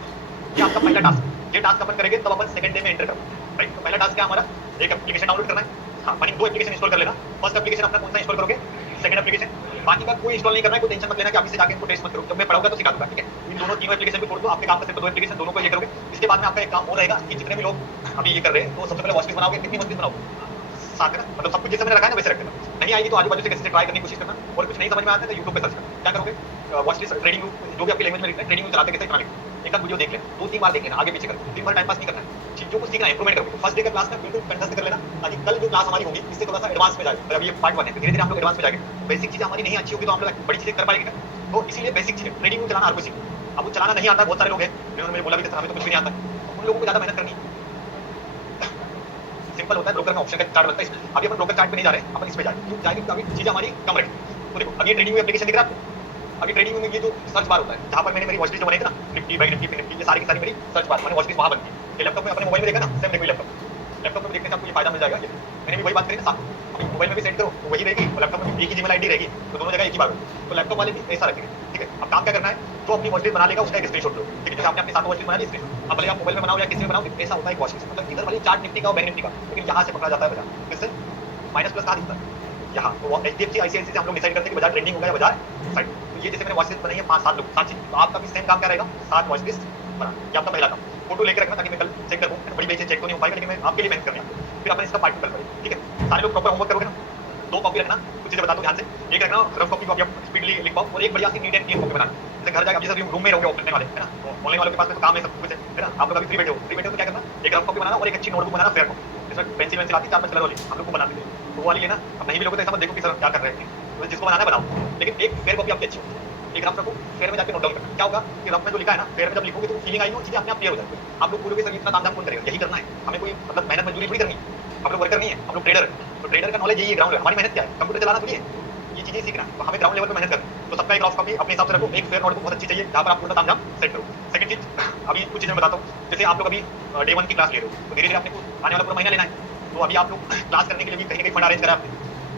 ये आपका पहला टास्क, ये टास्क अपन करेंगे तब अपन सेकंड डे में एंटर करेंगे, राइट। तो पहला टास्क क्या हमारा, एक एप्लीकेशन डाउनलोड करना है, हाँ मानी 2 एप्लीकेशन इंस्टॉल कर लेना। फर्स्ट एप्लीकेशन अपना कौन सा इंस्टॉल करोगे, सेकंड एप्लीकेशन, बाकी का कोई इंस्टॉल नहीं करना है, कोई टेंशन मत लेना कि अभी से जाके इनको टेस्ट मत करो, जब मैं पढ़ाऊंगा तो सिखा दूंगा, ठीक है। इन दोनों तीनों एप्लीकेशन पे छोड़ दो, आपके काम का सिर्फ 2 एप्लीकेशन, दोनों को ये करोगे। इसके बाद में आपका एक काम और रहेगा कि जितने भी लोग अभी ये कर रहे हैं, तो सबसे पहले वॉच लिस्ट बनाओगे, कितनी वॉच लिस्ट बनाओगे, 7 है ना, मतलब सब कुछ जैसे मैंने रखा है ना वैसे रख देना। नहीं आएगी तो आजू बाजू से कैसे ट्राई करने की कोशिश करना, और कुछ नहीं समझ में आता है तो यूट्यूब पे सर्च करना। क्या करोगे, वॉच लिस्ट ट्रेडिंग जो भी आपकी लैंग्वेज में लिखना है, ट्रेडिंग चलाते कैसे इतना लिखो, एक वीडियो देख लेना, 2-3 बार देख लेना, आगे पीछे कर, 3 बार टाइम पास नहीं करना है, चीजों को सीखना है, इंप्रूवमेंट करोगे। फर्स्ट डे का क्लास में बिल्कुल कंटेस्ट कर लेना, ताकि कल जो क्लास हमारी होगी इससे थोड़ा सा एडवांस में जाए। अभी ये पार्ट 1 है, धीरे धीरे हम लोग एडवांस में जाएंगे। बेसिक चीजें हमारी नहीं अच्छी होगी तो हम लोग बड़ी चीजें कर पाएंगे। तो इसीलिए बेसिक चीजें ट्रेडिंग को चलाना हर कोई सीखे। अब वो चलाना नहीं आता, बहुत सारे लोग हैं जिन्होंने मुझे बोला भी था हमें तो कुछ भी नहीं आता, उन लोगों को ज्यादा मेहनत करनी। सिंपल होता है, ब्रोकर में ऑप्शन का चार्ट बनता है इसमें। अभी अपन ब्रोकर चार्ट पे नहीं जा रहे, अपन इस पे जाएंगे तो अभी चीजें हमारी कम रहेगी। तो देखो अभी ट्रेडिंग एप्लीकेशन दिख रहा है आपको, अभी ट्रेडिंग में ये जो सर्च बार होता है, जहां पर मैंने मेरी वॉच लिस्ट बनाई थी ना, निफ्टी बैंक निफ्टी निफ्टी, ये सारी की सारी मेरी सर्च बार, मैंने वॉच लिस्ट वहां बनती है। ये लैपटॉप में अपने मोबाइल में देखा ना, सेम देखो लैपटॉप में देखने से आपको ये फायदा मिल जाएगा। मैंने भी वही बात करी ना साथ, अभी मोबाइल में भी सेट करो तो वही रहेगी, और लैपटॉप में एक ही जीमेल आईडी रहेगी, तो दोनों जगह एक ही बात होगी। तो लैपटॉप वाले भी ऐसा रखेंगे, ठीक है। अब काम क्या करना है, जो अपनी वॉच लिस्ट बना लेगा उसका एक स्क्रीनशॉट लो, ठीक है। जैसे आपने अपनी 7 वॉच लिस्ट बना ली, स्क्रीनशॉट अब भले आप मोबाइल में बनाओ या किसी में बनाओ, ऐसा होता है वॉच लिस्ट, मतलब इधर वाली चार्ट निफ्टी का और बैंक निफ्टी का, लेकिन यहाँ से पकड़ा जाता है बाजार, किससे, माइनस प्लस कहाँ दिखता है यहाँ। तो एचडीएफसी आईसीआईसी से हम लोग डिसाइड करते हैं कि बाजार ट्रेंडिंग होगा या बाजार साइड। तो ये जैसे मैंने वॉइस लिस्ट बनाई है 5-7 लोग 7 चीज, तो आपका भी सेम काम क्या रहेगा, 7 वॉइस लिस्ट बना, ये आपका पहला काम। फोटो लेकर रखना ताकि मैं कल चेक कर पाऊँ, बड़ी बेचे चेक तो नहीं हो पाएगा, लेकिन मैं आपके लिए मेहनत करनी है। फिर अपन इसका पार्ट 2 कल करेंगे, ठीक है। सारे लोग प्रॉपर होमवर्क करोगे ना, 2 कॉपी रखना, कुछ चीजें बता दो ध्यान से। एक रखना रफ कॉपी को आप स्पीडली लिख पाओ, और एक बढ़िया C neat and clean copy बनाना। जैसे घर जाकर आप जैसे रूम में रहोगे ऑफलाइन वाले, है ना, तो ऑनलाइन वालों के पास तो काम है, सब कुछ है ना। आप लोग अभी फ्री बैठे हो तो क्या करना, एक रफ कॉपी बनाना और एक अच्छी नोटबुक बनाना, फेयर कॉपी, जिसमें पेंसिल वेंसिल आती है 4-5 कलर वाली, हम लोग को बनाते हैं, तो वो वाली लेना। अब नहीं भी लोगे तो ऐसा मत देखो कि सर क्या कर रहे हैं, तो जिसको बनाना है बनाओ, लेकिन एक फेयर कॉपी आपकी अच्छी हो। एक रफ रखो, फेयर में जाकर नोट डाउन करना। क्या होगा कि रफ में जो लिखा है ना, फेयर में जब लिखोगे तो फीलिंग आएगी, वो चीजें अपने आप क्लियर हो जाएगी। आप लोग पूरे सर इतना तामझाम कौन करेगा, यही करना है हमें, कोई मतलब मेहनत मजदूरी थोड़ी करनी है। हम लोग वर्कर नहीं है, हम लोग ट्रेडर है, तो ट्रेडर का नॉलेज यही है, ग्राउंड है। हमारी मेहनत क्या है, कंप्यूटर चलाना थोड़ी है, ये चीजें सीखना है, तो हमें ग्राउंड लेवल पे मेहनत करनी है। तो सबका एक रफ कॉपी अपने हिसाब से रखो, एक फेयर नोटबुक बहुत अच्छी चाहिए, जहाँ पर आप पूरा तामझाम सेट करो। सेकंड चीज, अभी कुछ चीजें मैं बताता हूँ। जैसे आप लोग अभी डे 1 की क्लास ले रहे हो, तो धीरे धीरे आपने आने वाला पूरा महीना लेना है, तो अभी आप लोग क्लास करने के लिए भी कहीं ना कहीं फंड अरेंज करा आपने,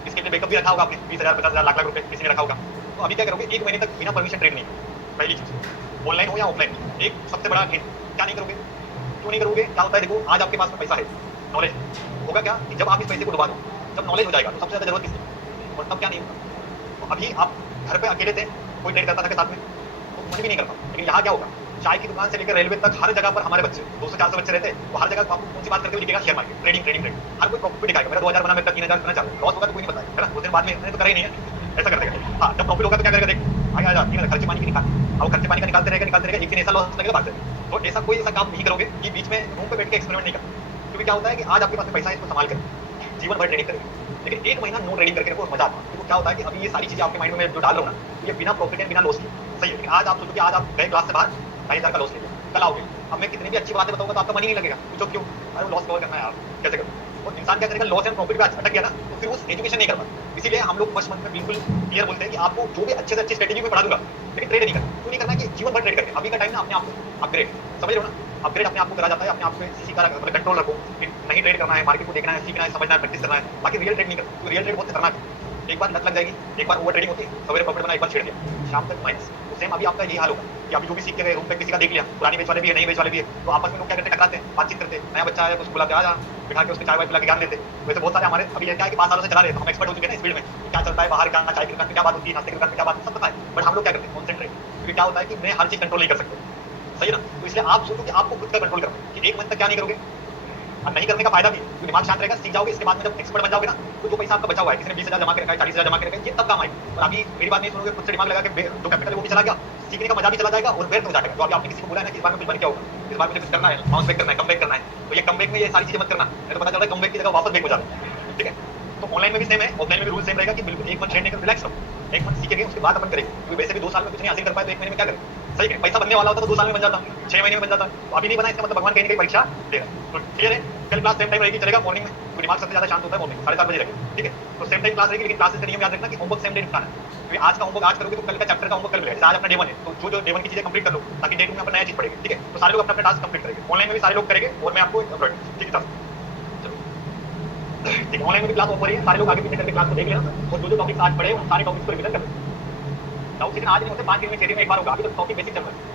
इसके लिए बैकअप भी रखा होगा आपने, 20,000 50,000 लाख लाख रुपए किसी ने रखा होगा। तो अभी क्या करोगे, एक महीने तक बिना परमिशन ट्रेड नहीं, पहली चीज ऑनलाइन हो या ऑफलाइन। एक सबसे बड़ा हिंट, क्या नहीं करोगे, क्यों नहीं करोगे, क्या होता है देखो, आज आपके पास में पैसा है, नॉलेज होगा, क्या कि जब आप इस पैसे को डुबा दो, जब नॉलेज हो जाएगा तो सबसे ज्यादा जरूरत किसकी, और तब क्या नहीं होगा। तो अभी आप घर पे अकेले थे, कोई ट्रेड करता था के साथ में, तो मन भी नहीं करता। लेकिन यहाँ क्या होगा, चाय की दुकान से लेकर रेलवे तक हर जगह पर हमारे बच्चे 200-400 बच्चे रहते हैं, तो हर जगह आपको कौन सी बात करते हुए दिखेगा, share market, trading trading trading, हर कोई प्रॉफिट भी दिखाएगा, मेरा 2000 बना, मेरा 3000 करना चाहता है, लॉस होगा तो कोई नहीं बताएगा, है ना, 2 दिन बाद में मैंने तो करा ही नहीं है, ऐसा कर देगा। हाँ, जब प्रॉफिट होगा तो क्या करेगा, देख आगे आ जाती खर्चे पानी की निकाल, अब खर्चे पानी का निकालते रहेगा, एक दिन ऐसा लॉस लगेगा भाग जाएगा। तो ऐसा कोई ऐसा काम नहीं करोगे कि बीच में रूम पे बैठ के एक्सपेरिमेंट नहीं करना, क्योंकि क्या होता है कि आज आपके पास पैसा है, इसको संभाल कर जीवन भर ट्रेडिंग करेंगे, लेकिन एक महीना नो ट्रेडिंग करके रखो, मजा आता है। तो क्या होता है कि अभी ये सारी चीजें आपके माइंड में जो डाल रहा हूँ ना, ये बिना प्रॉफिट एंड बिना लॉस की सही है। लेकिन आज आप सोचो कि आज आप गए क्लास से बाहर 2,500 का लॉस ले, कल आओगे, अब मैं कितनी भी अच्छी बातें बताऊंगा तो आपका मन ही नहीं लगेगा, पूछो क्यों, अरे लॉस कवर करना है, आप कैसे करोगे। और इंसान क्या करेगा, लॉस एंड प्रॉफिट पे अटक गया ना, तो फिर उस एजुकेशन नहीं कर पाता। इसीलिए हम लोग फर्स्ट मंथ में बिल्कुल क्लियर बोलते हैं कि आपको जो भी अच्छे से अच्छी स्ट्रेटेजी में पढ़ा दूंगा, लेकिन ट्रेड नहीं करना। क्यों नहीं करना, कि जीवन भर ट्रेड करके अभी का टाइम ना अपने आप को अपग्रेड, समझ रहे हो ना, अपग्रेड अपने आप को करा जाता है, अपने आप को किसी का मतलब कंट्रोल रखो, नहीं ट्रेड करना है, मार्केट को देखना है, सीखना है, समझना है, प्रैक्टिस करना है, बाकी रियल ट्रेड नहीं करना। तो रियल ट्रेड बहुत खतरनाक है, एक बार लत लग जाएगी, एक बार ओवर ट्रेडिंग होती है, सवेरे प्रॉफिट बना, एक बार छेड़ दिया, शाम तक माइनस। तो सेम अभी आपका यही हाल होगा कि अभी जो भी सीख के गए, रूम पे किसी का देख लिया, पुरानी बेच वाले भी है, नई बेच वाले भी है, तो आपस में लोग क्या करते हैं, टकराते हैं, बातचीत करते हैं, नया बच्चा आया तो उसको बुलाते, आ जा, बिठा के उसको चाय वाय पिला के ज्ञान देते। वैसे बहुत सारे हमारे अभी क्या है कि 5 सालों से चला रहे हैं, तो हम एक्सपर्ट हो चुके हैं ना इस फील्ड में, क्या चलता है बाहर, क्या चाय की दुकान पे क्या बात होती है, नाश्ते की दुकान पे क्या बात, सब पता है। बट हम लोग क्या करते हैं, कॉन्सेंट्रेट, क्योंकि क्या होता है कि मैं हर चीज कंट्रोल नहीं कर सकता, सही है ना। तो इसलिए आप सोचो कि आपको खुद का कंट्रोल करना है, कि एक मंथ तक क्या नहीं करोगे। अब नहीं करने का फायदा भी, तो दिमाग शांत रहेगा, सीख जाओगे, इसके बाद में जब एक्सपर्ट बन जाओगे ना, तो जो पैसा आपका बचा हुआ है, किसी ने 20,000 जमा कर रखा है, 40,000 जमा कर रखा है, ये तब काम आएगा। और अभी मेरी बात नहीं सुनोगे, खुद से दिमाग लगा के जो कैपिटल वो भी चला गया, सीखने का मजा भी चला जाएगा, और व्यर्थ हो जाएगा। तो अभी आपने किसी को बोला है ना कि इस बार में कुछ बन क्या होगा, इस बार मुझे कुछ करना है, बाउंस बैक करना है, कम बैक करना है, तो ये कम बैक में ये सारी चीजें मत करना, नहीं तो पता चल रहा है कम बैक की जगह वापस बैक हो जाता है, ठीक है। तो ऑनलाइन में भी सेम है, ऑफलाइन में भी रूल सेम रहेगा कि बिल्कुल एक मंथ ट्रेड नहीं कर, रिलैक्स रहो, एक मंथ सीखेंगे, उसके बाद अपन करेंगे, क्योंकि वैसे भी 2 साल में कुछ नहीं हासिल कर पाए तो 1 महीने में क्या करें, सही है। पैसा बनने वाला होता तो 2 साल में बन जाता, 6 महीने में बन जाता, तो अभी नहीं बना, इसका मतलब भगवान कहीं ना कहीं परीक्षा दे रहा है। तो क्लियर है, कल क्लास सेम टाइम रहेगी, चलेगा मॉर्निंग में, तो दिमाग सबसे ज्यादा शांत होता है मॉर्निंग 7:30 बजे रहेगी, ठीक है। तो सेम टाइम क्लास रहेगी, लेकिन क्लासेस का नियम याद रखना कि होमवर्क सेम डे निपटाना है, क्योंकि आज का होमवर्क आज करोगे तो कल का चैप्टर का होमवर्क कल मिलेगा। आज अपना डे 1 है, तो जो डे 1 की चीजें कंप्लीट कर लो, ताकि डे 2 में अपना नया चीज पढ़ेंगे, ठीक है। तो सारे लोग अपना अपना टास्क कंप्लीट करेंगे, ऑनलाइन में भी सारे लोग करेंगे, और मैं आपको ठीक है, ठीक है। ऑनलाइन में भी क्लास हो रही है, सारे लोग आगे पीछे करके क्लास को देख लेना, और जो टॉपिक्स आज पढ़े उन सारे टॉपिक्स को रिवीजन कर लेना। डाउट लेकिन आज नहीं होते, 5 दिन में 6 दिन में एक बार होगा, अभी तो टॉपिक बेसिक चल रहा है।